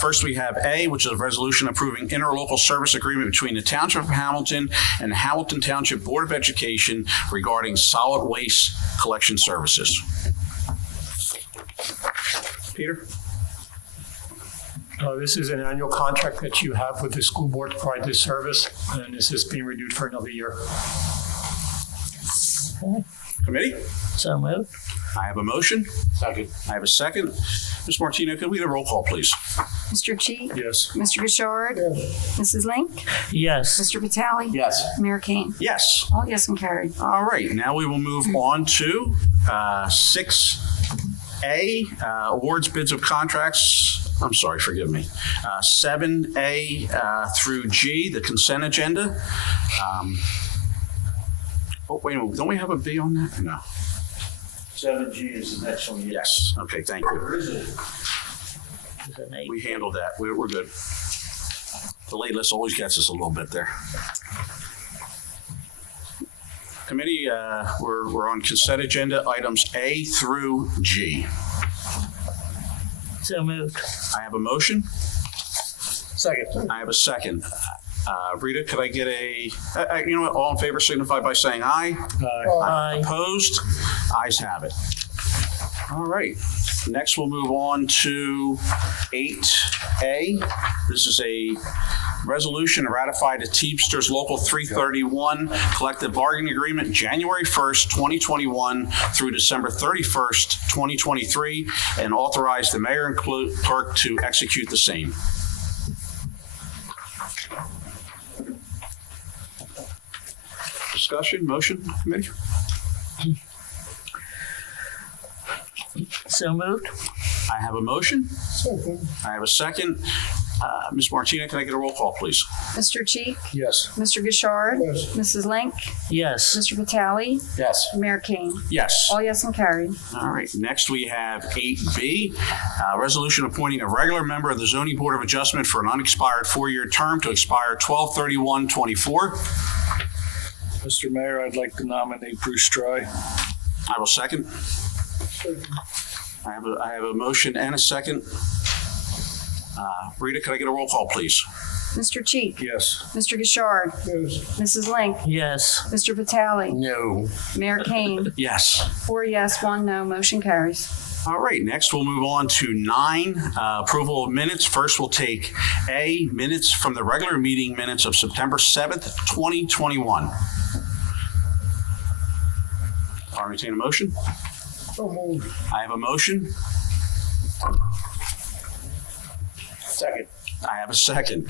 First, we have A, which is a resolution approving interlocal service agreement between the Township of Hamilton and the Hamilton Township Board of Education regarding solid waste collection services. Peter? This is an annual contract that you have with the school board to provide this service, and this is being renewed for another year. Committee? So moved. I have a motion. Second. I have a second. Ms. Martino, could we get a roll call, please? Mr. Cheek? Yes. Mr. Gishard? Mrs. Link? Yes. Mr. Vitale? Yes. Mayor Kane? Yes. All yes and carried. All right, now we will move on to 6A, awards, bids of contracts. I'm sorry, forgive me. 7A through G, the consent agenda. Oh, wait a minute, don't we have a B on that? No. 7G is the next one. Yes, okay, thank you. We handled that, we're good. The late list always gets us a little bit there. Committee, we're on consent agenda items A through G. So moved. I have a motion. Second. I have a second. Rita, could I get a, you know what, all in favor signify by saying aye. Aye. Opposed? Ayes have it. All right. Next, we'll move on to 8A. This is a resolution to ratify the Teamsters Local 331 collective bargaining agreement January 1st, 2021 through December 31st, 2023, and authorize the mayor and clerk to execute the same. Discussion, motion, committee? So moved. I have a motion. Second. I have a second. Ms. Martina, can I get a roll call, please? Mr. Cheek? Yes. Mr. Gishard? Yes. Mrs. Link? Yes. Mr. Vitale? Yes. Mayor Kane? Yes. All yes and carried. All right. Next, we have 8B, resolution appointing a regular member of the Zoning Board of Adjustment for an unexpired 4-year term to expire 12/31/24. Mr. Mayor, I'd like to nominate Bruce Stry. I will second. I have a motion and a second. Rita, could I get a roll call, please? Mr. Cheek? Yes. Mr. Gishard? Yes. Mrs. Link? Yes. Mr. Vitale? No. Mayor Kane? Yes. 4 yes, 1 no, motion carries. All right. Next, we'll move on to 9, approval of minutes. First, we'll take A, minutes from the regular meeting minutes of September 7th, 2021. I'll entertain a motion. So moved. I have a motion. Second. I have a second.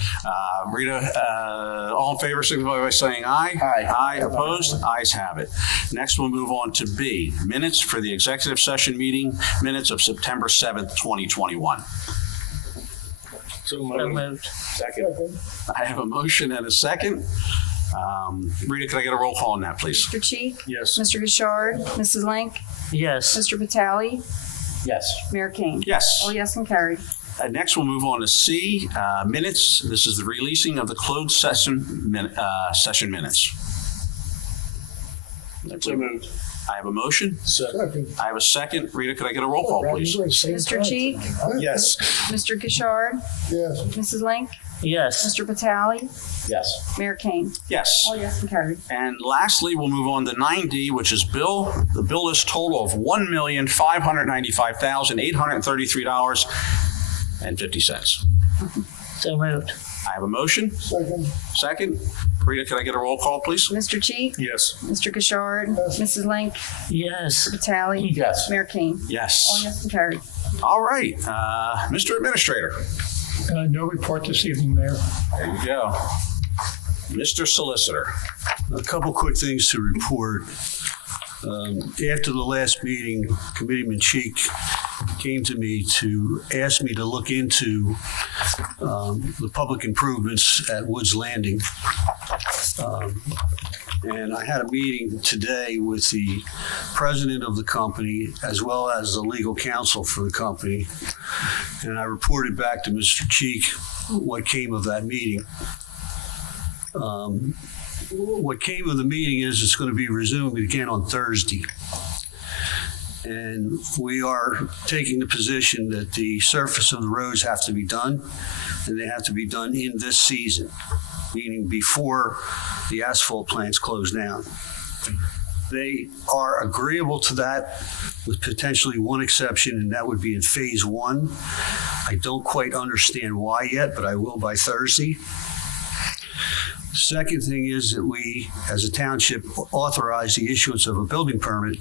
Rita, all in favor, signify by saying aye. Aye. Aye. Opposed? Ayes have it. Next, we'll move on to B, minutes for the executive session meeting minutes of September 7th, 2021. So So moved. moved. Second. I have a motion and a second. Rita, can I get a roll call on that, please? Mr. Cheek? Yes. Mr. Gishard? Mrs. Link? Yes. Mr. Vitale? Yes. Mayor Kane? Yes. All yes and carried. Next, we'll move on to C, minutes. This is the releasing of the closed session minutes. So moved. I have a motion. Second. I have a second. Rita, could I get a roll call, please? Mr. Cheek? Yes. Mr. Gishard? Yes. Mrs. Link? Yes. Mr. Vitale? Yes. Mayor Kane? Yes. All yes and carried. And lastly, we'll move on to 9D, which is the bill list total of $1,595,833.50. So moved. I have a motion. Second. Second. Rita, can I get a roll call, please? Mr. Cheek? Yes. Mr. Gishard? Mrs. Link? Yes. Vitale? Yes. Mayor Kane? All Yes. yes and carried. All right. Mr. Administrator. No report this evening, Mayor. There you go. Mr. Solicitor. A couple quick things to report. After the last meeting, Committeeman Cheek came to me to ask me to look into the public improvements at Woods Landing. And I had a meeting today with the president of the company as well as the legal counsel for the company. And I reported back to Mr. Cheek what came of that meeting. What came of the meeting is it's going to be resumed again on Thursday. And we are taking the position that the surface of the roads have to be done, and they have to be done in this season, meaning before the asphalt plants close down. They are agreeable to that with potentially one exception, and that would be in phase 1. I don't quite understand why yet, but I will by Thursday. The second thing is that we, as a township, authorize the issuance of a building permit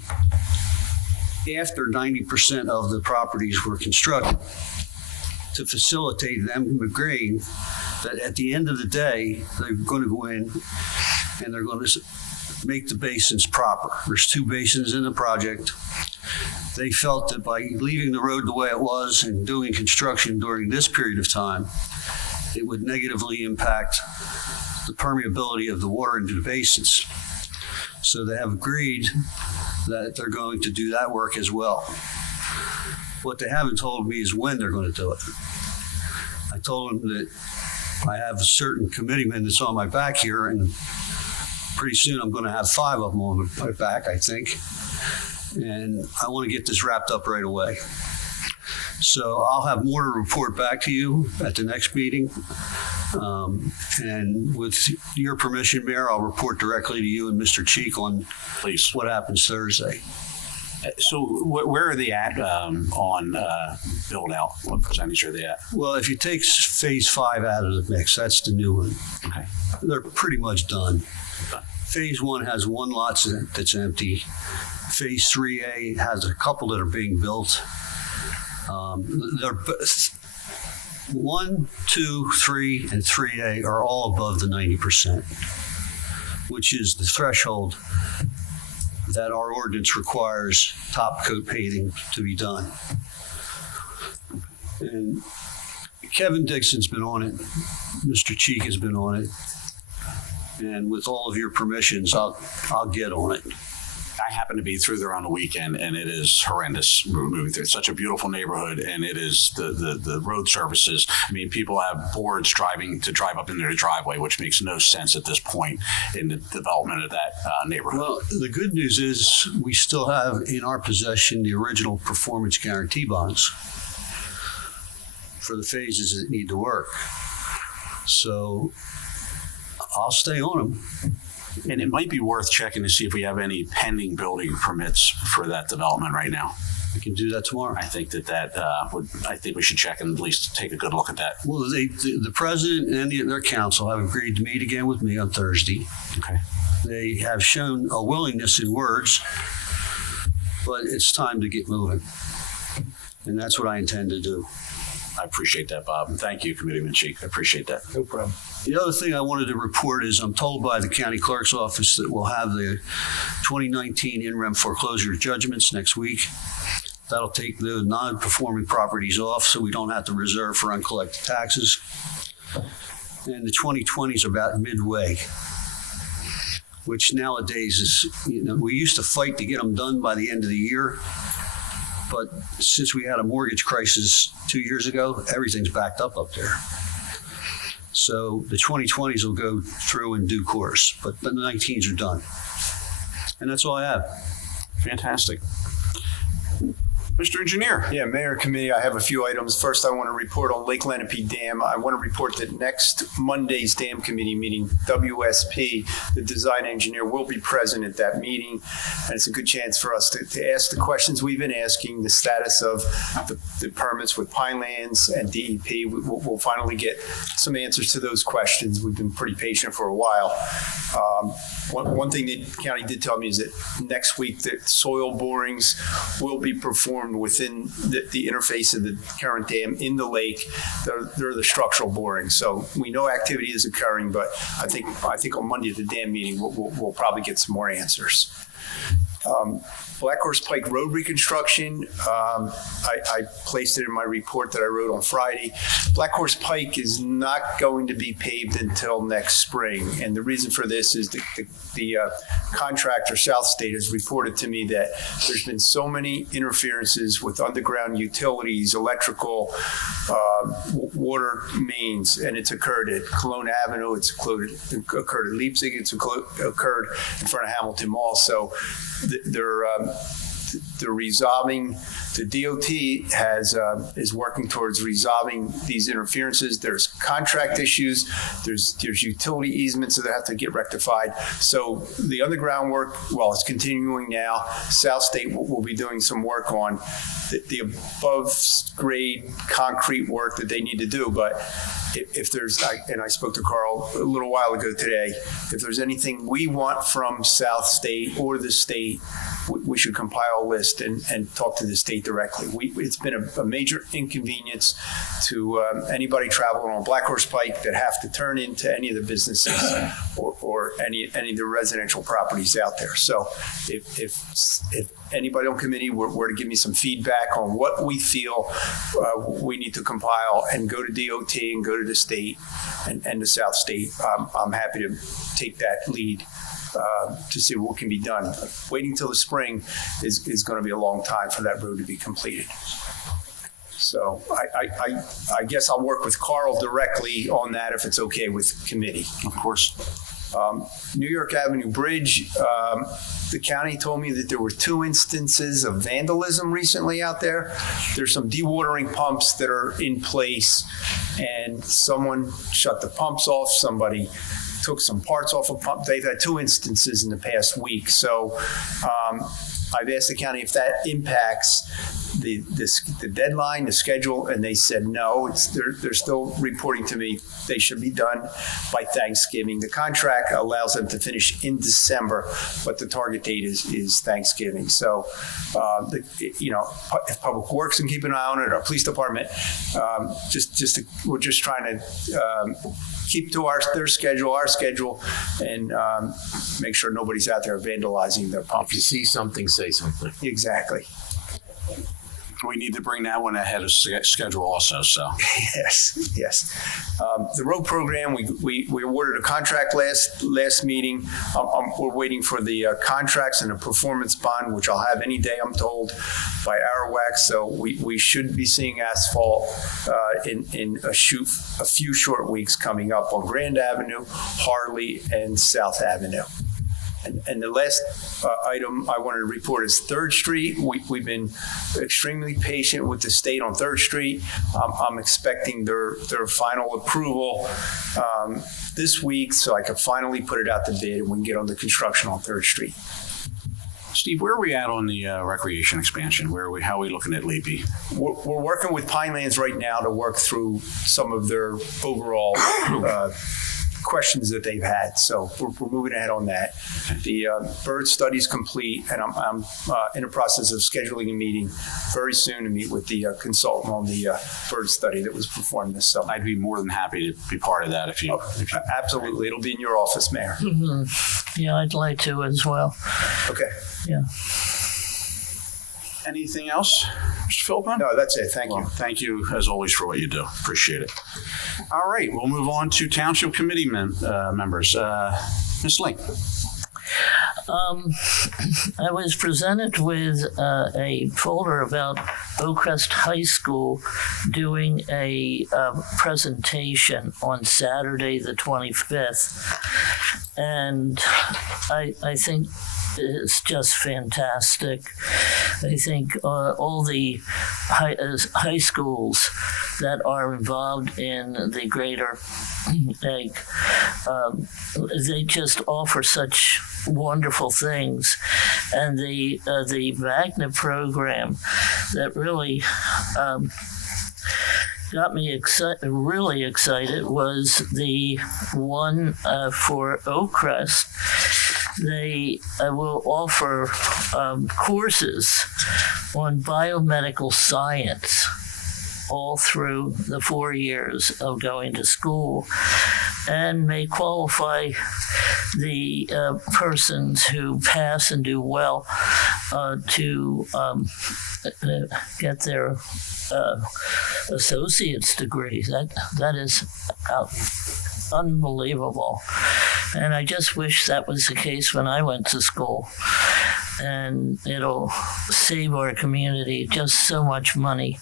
after 90% of the properties were constructed to facilitate them agreeing that at the end of the day, they're going to go in and they're going to make the basins proper. There's 2 basins in the project. They felt that by leaving the road the way it was and doing construction during this period of time, it would negatively impact the permeability of the water into the basins. So they have agreed that they're going to do that work as well. What they haven't told me is when they're going to do it. I told them that I have a certain committeeman that's on my back here, and pretty soon I'm going to have 5 of them on my back, I think. And I want to get this wrapped up right away. So I'll have more to report back to you at the next meeting. And with your permission, Mayor, I'll report directly to you and Mr. Cheek on what happens Thursday. So where are they at on build out? What percentage are they at? Well, if you take phase 5 out of the mix, that's the new one. Okay. They're pretty much done. Phase 1 has 1 lot that's empty. Phase 3A has a couple that are being built. They're 1, 2, 3, and 3A are all above the 90%, which is the threshold that our ordinance requires top coat paving to be done. And Kevin Dixon's been on it. Mr. Cheek has been on it. And with all of your permissions, I'll get on it. I happen to be through there on the weekend, and it is horrendous moving through. It's such a beautiful neighborhood, and it is the road services. I mean, people have boards to drive up in their driveway, which makes no sense at this point in the development of that neighborhood. Well, the good news is we still have in our possession the original performance guarantee bonds for the phases that need to work. So I'll stay on them. And it might be worth checking to see if we have any pending building permits for that development right now. We can do that tomorrow. I think I think we should check and at least take a good look at that. Well, the president and their council have agreed to meet again with me on Thursday. Okay. They have shown a willingness in words, but it's time to get moving. And that's what I intend to do. I appreciate that, Bob. And thank you, Committeeman Cheek. I appreciate that. No problem. The other thing I wanted to report is I'm told by the county clerk's office that we'll have the 2019 in-rem foreclosure judgments next week. That'll take the non-performing properties off so we don't have to reserve for uncollected taxes. And the 2020s are about midway, which nowadays is, we used to fight to get them done by the end of the year. But since we had a mortgage crisis 2 years ago, everything's backed up there. So the 2020s will go through in due course, but the 19s are done. And that's all I have. Fantastic. Mr. Engineer. Yeah, Mayor, Committee, I have a few items. First, I want to report on Lake Lenape Dam. I want to report that next Monday's Dam Committee meeting, WSP, the design engineer, will be present at that meeting. And it's a good chance for us to ask the questions we've been asking, the status of the permits with Pinelands and DEP. We'll finally get some answers to those questions. We've been pretty patient for a while. One thing the county did tell me is that next week the soil borings will be performed within the interface of the current dam in the lake. They're the structural borings. So we know activity is occurring, but I think on Monday at the dam meeting, we'll probably get some more answers. Blackhorse Pike Road reconstruction, I placed it in my report that I wrote on Friday. Blackhorse Pike is not going to be paved until next spring. And the reason for this is the contractor, South State, has reported to me that there's been so many interferences with underground utilities, electrical, water mains, and it's occurred at Cologne Avenue, it's occurred at Leipzig, it's occurred in front of Hamilton Mall. So they're resolving. The DOT is working towards resolving these interferences. There's contract issues. There's utility easements that have to get rectified. So the underground work, well, it's continuing now. South State will be doing some work on the above grade concrete work that they need to do. But if there's, and I spoke to Carl a little while ago today, if there's anything we want from South State or the state, we should compile a list and talk to the state directly. It's been a major inconvenience to anybody traveling on Blackhorse Pike that have to turn into any of the businesses or any of the residential properties out there. So if anybody on committee were to give me some feedback on what we feel we need to compile and go to DOT and go to the state and the South State, I'm happy to take that lead to see what can be done. Waiting till the spring is going to be a long time for that road to be completed. So I guess I'll work with Carl directly on that if it's okay with committee. Of course. New York Avenue Bridge, the county told me that there were 2 instances of vandalism recently out there. There's some dewatering pumps that are in place, and someone shut the pumps off. Somebody took some parts off a pump. They've had 2 instances in the past week. So I've asked the county if that impacts the deadline, the schedule, and they said no. They're still reporting to me they should be done by Thanksgiving. The contract allows them to finish in December, but the target date is Thanksgiving. So, if Public Works can keep an eye on it, our police department, we're just trying to keep to their schedule, our schedule, and make sure nobody's out there vandalizing their pumps. If you see something, say something. Exactly. We need to bring that one ahead of schedule also, so. Yes. The road program, we awarded a contract last meeting. We're waiting for the contracts and a performance bond, which I'll have any day, I'm told, by Arawak. So we should be seeing asphalt in a few short weeks coming up on Grand Avenue, Harley, and South Avenue. And the last item I wanted to report is 3rd Street. We've been extremely patient with the state on 3rd Street. I'm expecting their final approval this week so I can finally put it out to bid and we can get on the construction on 3rd Street. Steve, where are we at on the recreation expansion? How are we looking at Leapy? We're working with Pinelands right now to work through some of their overall questions that they've had. So we're moving ahead on that. The bird study is complete, and I'm in the process of scheduling a meeting very soon to meet with the consultant on the bird study that was performed this summer. I'd be more than happy to be part of that if you absolutely. It'll be in your office, Mayor. Mm-hmm. Yeah, I'd like to as well. Okay. Yeah. Anything else, Mr. Philpott? No, that's it. Thank you. Thank you, as always, for what you do. Appreciate it. All right, we'll move on to Township Committee members. Ms. Link. I was presented with a folder about Oakcrest High School doing a presentation on Saturday the 25th. And I think it's just fantastic. I think all the high schools that are involved in the greater egg, they just offer such wonderful things. And the magnet program that really got me really excited was the one for Oakcrest. They will offer courses on biomedical science all through the 4 years of going to school, and may qualify the persons who pass and do well to get their associate's degree. That is unbelievable. And I just wish that was the case when I went to school. And it'll save our community just so much money.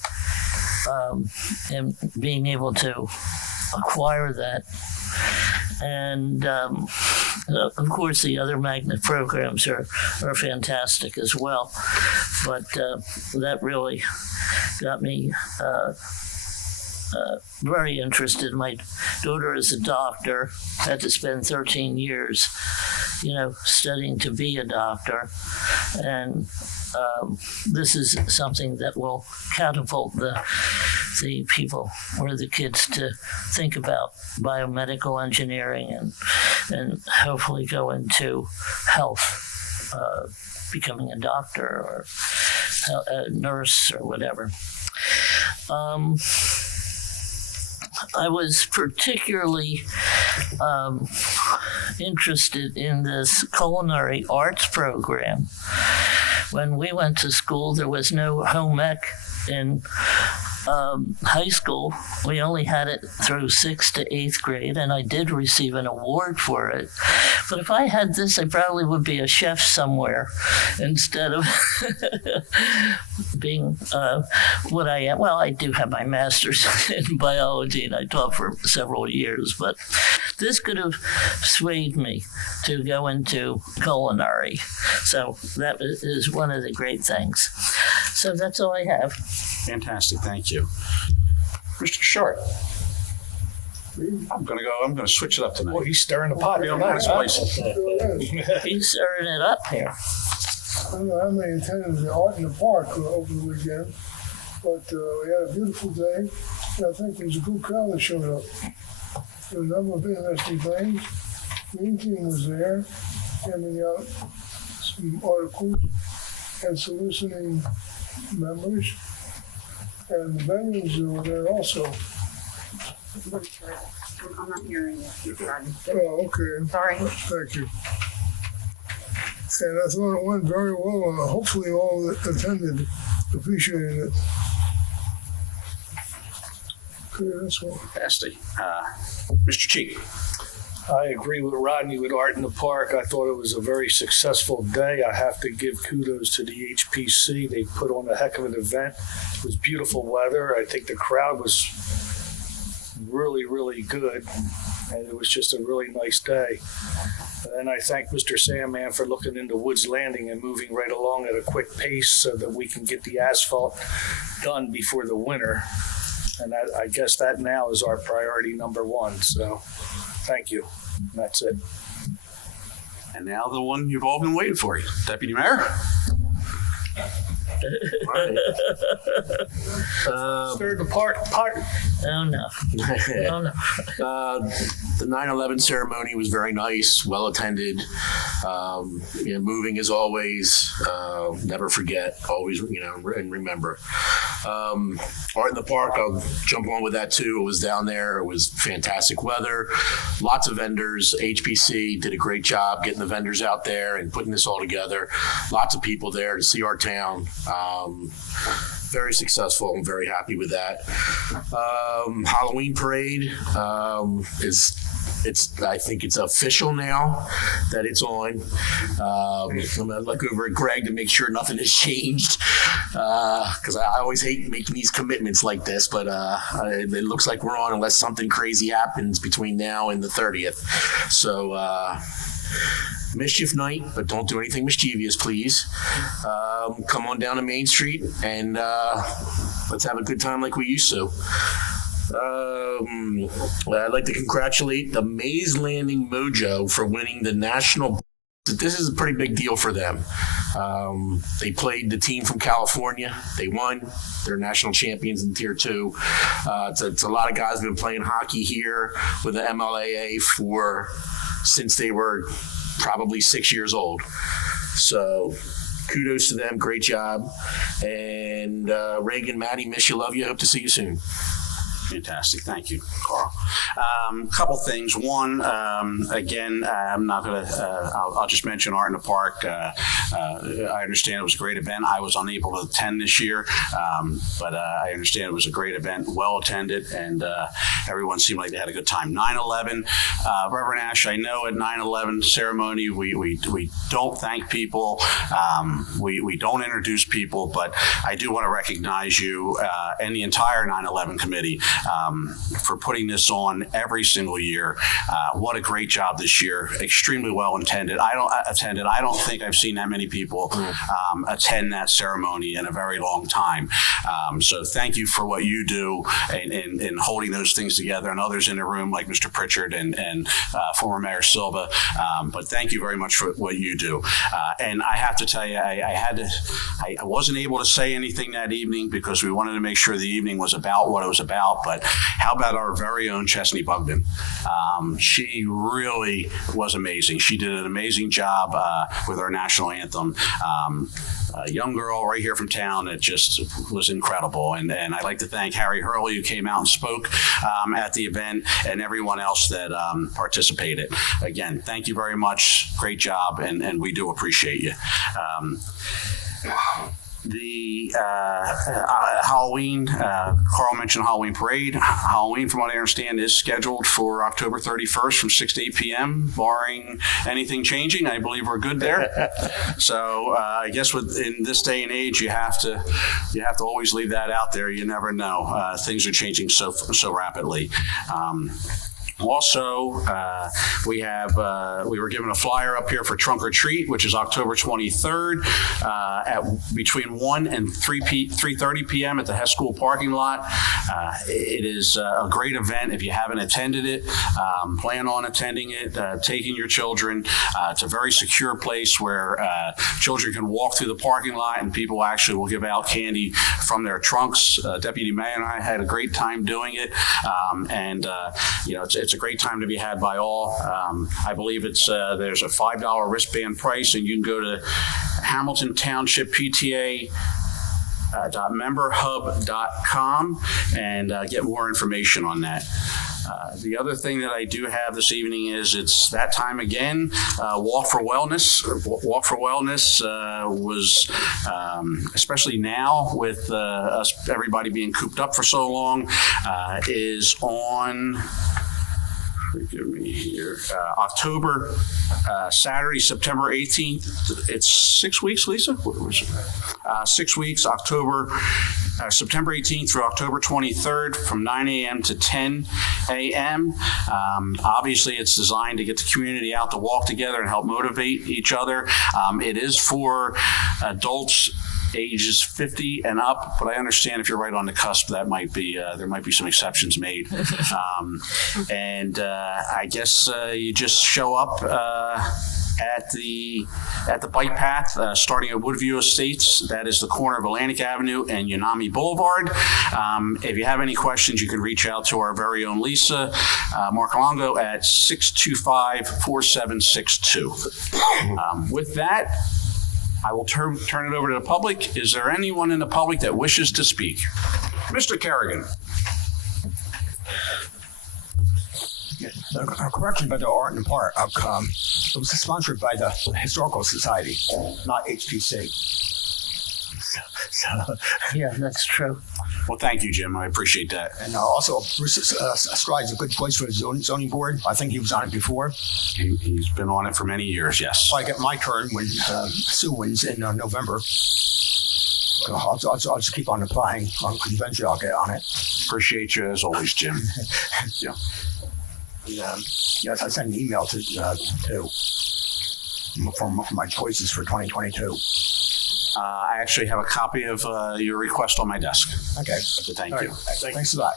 And being able to acquire that And of course, the other magnet programs are fantastic as well. But that really got me very interested. My daughter is a doctor, had to spend 13 years, studying to be a doctor. And this is something that will catapult the people or the kids to think about biomedical engineering and hopefully go into health, becoming a doctor or a nurse or whatever. I was particularly interested in this culinary arts program. When we went to school, there was no home ec in high school. We only had it through 6th to 8th grade, and I did receive an award for it. But if I had this, I probably would be a chef somewhere instead of being what I am. Well, I do have my master's in biology, and I taught for several years, but this could have swayed me to go into culinary. So that is one of the great things. So that's all I have. Fantastic, thank you. Mr. Short. I'm gonna switch it up tonight. Well, he's stirring the pot. I'm not spicy. He's stirring it up here. I don't know how many attendants at Art in the Park over the weekend, but we had a beautiful day. And I think there was a good crowd that showed up. There were a number of interesting things. The Green Team was there, handing out some articles and soliciting members. And the venues were there also. I'm not hearing you. Oh, okay. Sorry. Thank you. And I thought it went very well. Hopefully all that attended appreciated it. Okay, that's all. Fantastic. Mr. Cheek. I agree with Rodney with Art in the Park. I thought it was a very successful day. I have to give kudos to the HPC. They put on a heck of an event. It was beautiful weather. I think the crowd was really, really good. And it was just a really nice day. And I thank Mr. Sandman for looking into Woods Landing and moving right along at a quick pace so that we can get the asphalt done before the winter. And I guess that now is our priority number one. So thank you. And that's it. And now the one you've all been waiting for, Deputy Mayor. Stirred the pot. Oh, no. Oh, no. The 9/11 ceremony was very nice, well attended, moving as always. Never forget, always, and remember. Art in the Park, I'll jump on with that too. It was down there. It was fantastic weather, lots of vendors. HPC did a great job getting the vendors out there and putting this all together. Lots of people there to see our town. Very successful. I'm very happy with that. Halloween parade I think it's official now that it's on. I'm gonna look over at Greg to make sure nothing has changed, because I always hate making these commitments like this, but it looks like we're on unless something crazy happens between now and the 30th. So mischief night, but don't do anything mischievous, please. Come on down to Main Street and let's have a good time like we used to. I'd like to congratulate the Maze Landing Mojo for winning the national. This is a pretty big deal for them. They played the team from California. They won. They're national champions in Tier 2. It's a lot of guys who have been playing hockey here with the MLAA since they were probably 6 years old. So kudos to them. Great job. And Reagan, Maddie, miss you, love you. Hope to see you soon. Fantastic. Thank you, Carl. Couple things. One, again, I'm not going to, I'll just mention Art in the Park. I understand it was a great event. I was unable to attend this year, but I understand it was a great event, well attended, and everyone seemed like they had a good time. 9/11, Reverend Ash, I know at 9/11 ceremony, we don't thank people, we don't introduce people, but I do want to recognize you and the entire 9/11 committee for putting this on every single year. What a great job this year. Extremely well attended. I don't think I've seen that many people attend that ceremony in a very long time. So thank you for what you do in holding those things together, and others in the room like Mr. Pritchard and former Mayor Silva. But thank you very much for what you do. And I have to tell you, I wasn't able to say anything that evening because we wanted to make sure the evening was about what it was about. But how about our very own Chesney Bugden? She really was amazing. She did an amazing job with our national anthem. A young girl right here from town that just was incredible. And I'd like to thank Harry Hurley, who came out and spoke at the event, and everyone else that participated. Again, thank you very much. Great job, and we do appreciate you. The Halloween, Carl mentioned Halloween parade. Halloween, from what I understand, is scheduled for October 31st from 6 to 8 p.m., barring anything changing. I believe we're good there. So I guess in this day and age, you have to always leave that out there. You never know. Things are changing so rapidly. Also, we were given a flyer up here for Trunk or Treat, which is October 23rd at between 1 and 3:30 p.m. at the Hess School parking lot. It is a great event. If you haven't attended it, plan on attending it, taking your children. It's a very secure place where children can walk through the parking lot, and people actually will give out candy from their trunks. Deputy Mayor and I had a great time doing it, it's a great time to be had by all. I believe there's a $5 wristband price, and you can go to Hamilton Township PTA .memberhub.com and get more information on that. The other thing that I do have this evening is it's that time again. Walk for Wellness. Walk for Wellness was, especially now with everybody being cooped up for so long, is on. Forgive me here. October, Saturday, September 18th. It's 6 weeks, Lisa? 6 weeks, September 18th through October 23rd from 9 a.m. to 10 a.m. Obviously, it's designed to get the community out to walk together and help motivate each other. It is for adults ages 50 and up, but I understand if you're right on the cusp, that might be there might be some exceptions made. I guess you just show up at the bike path starting at Woodview Estates. That is the corner of Atlantic Avenue and Unami Boulevard. If you have any questions, you can reach out to our very own Lisa Marcolongo at 625-4762. With that, I will turn it over to the public. Is there anyone in the public that wishes to speak? Mr. Kerrigan. A correction by the Art in the Park outcome. It was sponsored by the Historical Society, not HPC. Yeah, that's true. Well, thank you, Jim. I appreciate that. And also, Bruce Stride's a good choice for the zoning board. I think he was on it before. He's been on it for many years, yes. I get my turn when Sue wins in November. I'll just keep on applying. Eventually, I'll get on it. Appreciate you as always, Jim. Yeah. Yes, I sent an email to for my choices for 2022. I actually have a copy of your request on my desk. Okay. So thank you. Thanks a lot.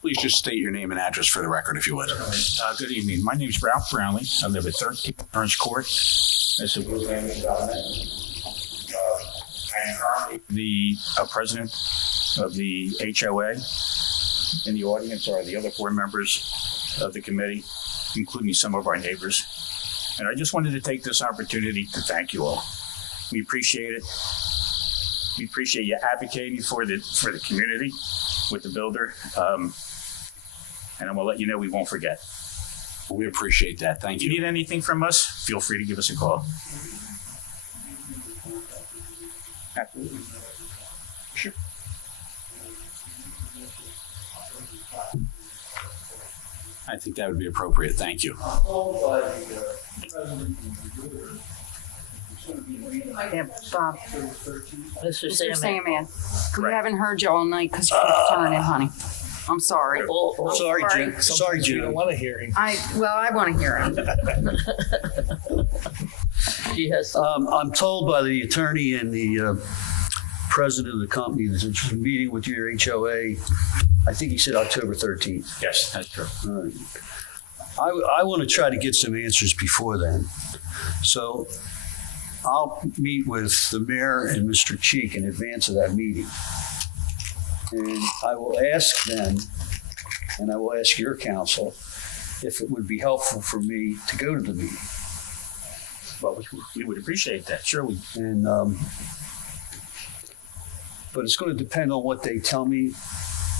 Please just state your name and address for the record, if you would. Good evening. My name is Ralph Brownlee. I live at 13 Orange Court. As a I am currently the president of the HOA. In the audience are the other board members of the committee, including some of our neighbors. And I just wanted to take this opportunity to thank you all. We appreciate it. We appreciate you advocating for the community with the builder. And I'm gonna let you know we won't forget. We appreciate that. Thank you. If you need anything from us, feel free to give us a call. Absolutely. Sure. I think that would be appropriate. Thank you. Yeah, Bob. Mr. Mr. Sandman. Sandman. We haven't heard you all night because you keep turning, honey. I'm sorry. Sorry, Jim. Sorry, Sometimes you don't Jim. want to hear him. I want to hear him. Yes. I'm told by the attorney and the president of the company that there's a meeting with your HOA. I think he said October 13th. Yes, that's true. All right. I want to try to get some answers before then. So I'll meet with the mayor and Mr. Cheek in advance of that meeting. And I will ask them, and I will ask your council, if it would be helpful for me to go to the meeting. Well, we would appreciate that. Sure, we. And, but it's going to depend on what they tell me.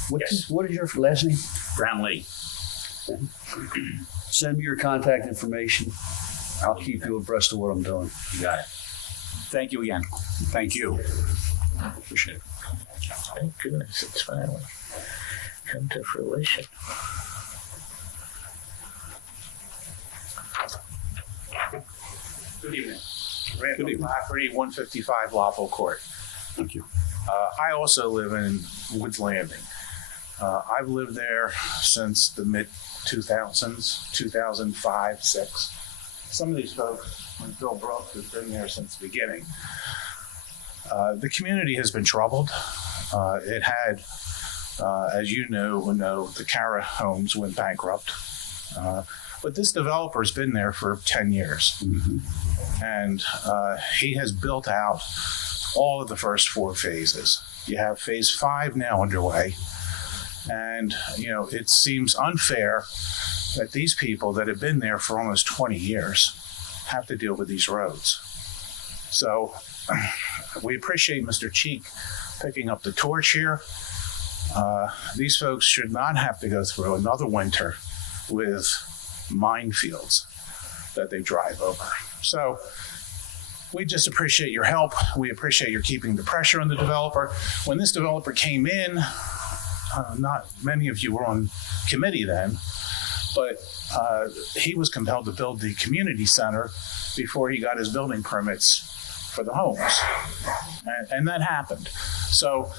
What is your last name? Brownlee. Okay. Send me your contact information. I'll keep you abreast of what I'm doing. You got it. Thank you again. Thank you. Appreciate it. Thank goodness it's finally come to fruition. Good evening. Randall Lafferty, 155 Lawful Court. Thank you. I also live in Woods Landing. I've lived there since the mid-2000s, 2005, 6. Some of these folks, when Bill Brooks, has been there since the beginning. The community has been troubled. It had, as you know, the Cara homes went bankrupt. But this developer's been there for 10 years. Mm-hmm. And he has built out all of the first 4 phases. You have phase 5 now underway. And, it seems unfair that these people that have been there for almost 20 years have to deal with these roads. So we appreciate Mr. Cheek picking up the torch here. These folks should not have to go through another winter with minefields that they drive over. So we just appreciate your help. We appreciate your keeping the pressure on the developer. When this developer came in, not many of you were on committee then, but he was compelled to build the community center before he got his building permits for the homes. And that happened. So,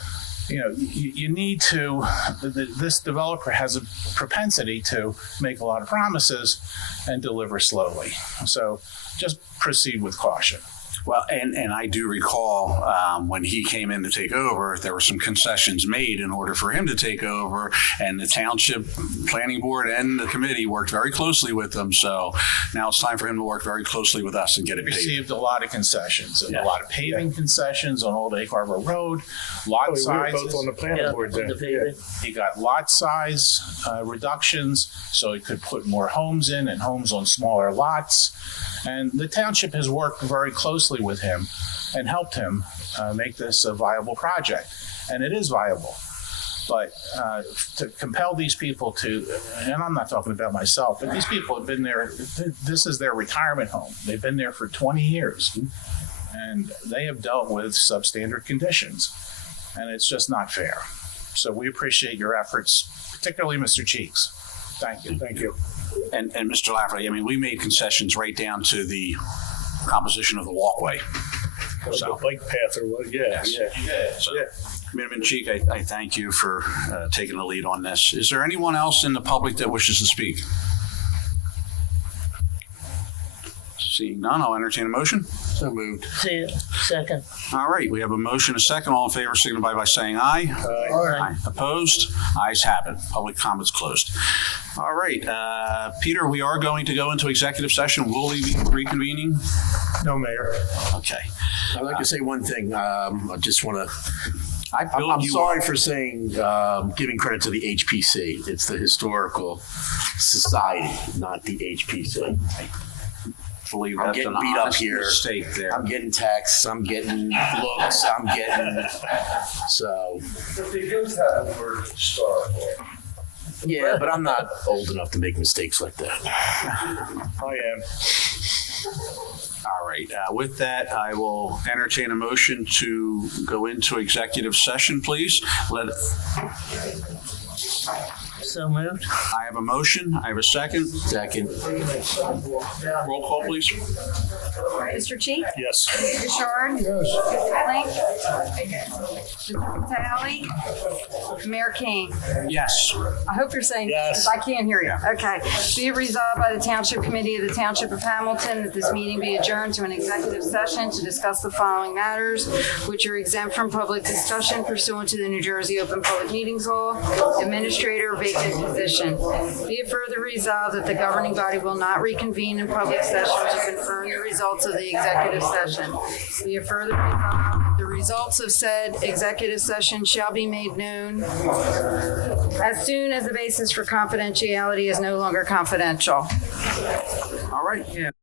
you need to, this developer has a propensity to make a lot of promises and deliver slowly. So just proceed with caution. Well, and I do recall when he came in to take over, there were some concessions made in order for him to take over, and the Township Planning Board and the committee worked very closely with him. So now it's time for him to work very closely with us and get it paid. Received a lot of concessions, and a lot of paving concessions on Old Egg Harbor Road, lot sizes. We were both on the planning board then. He got lot size reductions so he could put more homes in and homes on smaller lots. And the township has worked very closely with him and helped him make this a viable project. And it is viable. But to compel these people to, and I'm not talking about myself, but these people have been there, this is their retirement home. They've been there for 20 years. And they have dealt with substandard conditions. And it's just not fair. So we appreciate your efforts, particularly Mr. Cheeks. Thank you. Thank you. And Mr. Lafferty, we made concessions right down to the composition of the walkway. So, the bike path or what? Yeah. Committeeman Cheek, I thank you for taking the lead on this. Is there anyone else in the public that wishes to speak? Seeing none, I'll entertain a motion. So moved. Second. All right, we have a motion, a second. All in favor signify by saying aye. Aye. Opposed? Ayes have it. Public comments closed. All right, Peter, we are going to go into executive session. Will we be reconvening? No, Mayor. Okay. I'd like to say one thing. I just want to. I'm I'm sorry for saying, giving credit to the HPC. It's the Historical Society, not the HPC. Believe I'm that's getting an beat up honest here. mistake there. I'm getting texts. I'm getting looks. I'm getting so. But they do have the word historical. Yeah, but I'm not old enough to make mistakes like that. I am. All right. With that, I will entertain a motion to go into executive session, please. So moved. I have a motion. I have a second. Second. Roll call, please. Mr. Cheek? Yes. Mr. Bouchard? Yes. Mr. Flink? Mr. Vitale? Mayor King? Yes. I hope you're saying Yes. because I can't hear you. Okay. Be it resolved by the Township Committee of the Township of Hamilton that this meeting be adjourned to an executive session to discuss the following matters, which are exempt from public discussion pursuant to the New Jersey Open Public Meetings Law, administrator vacant position. Be it further resolved that the governing body will not reconvene in public session to confirm the results of the executive session. Be it further resolved, the results of said executive session shall be made known as soon as the basis for confidentiality is no longer confidential. All right. Yeah.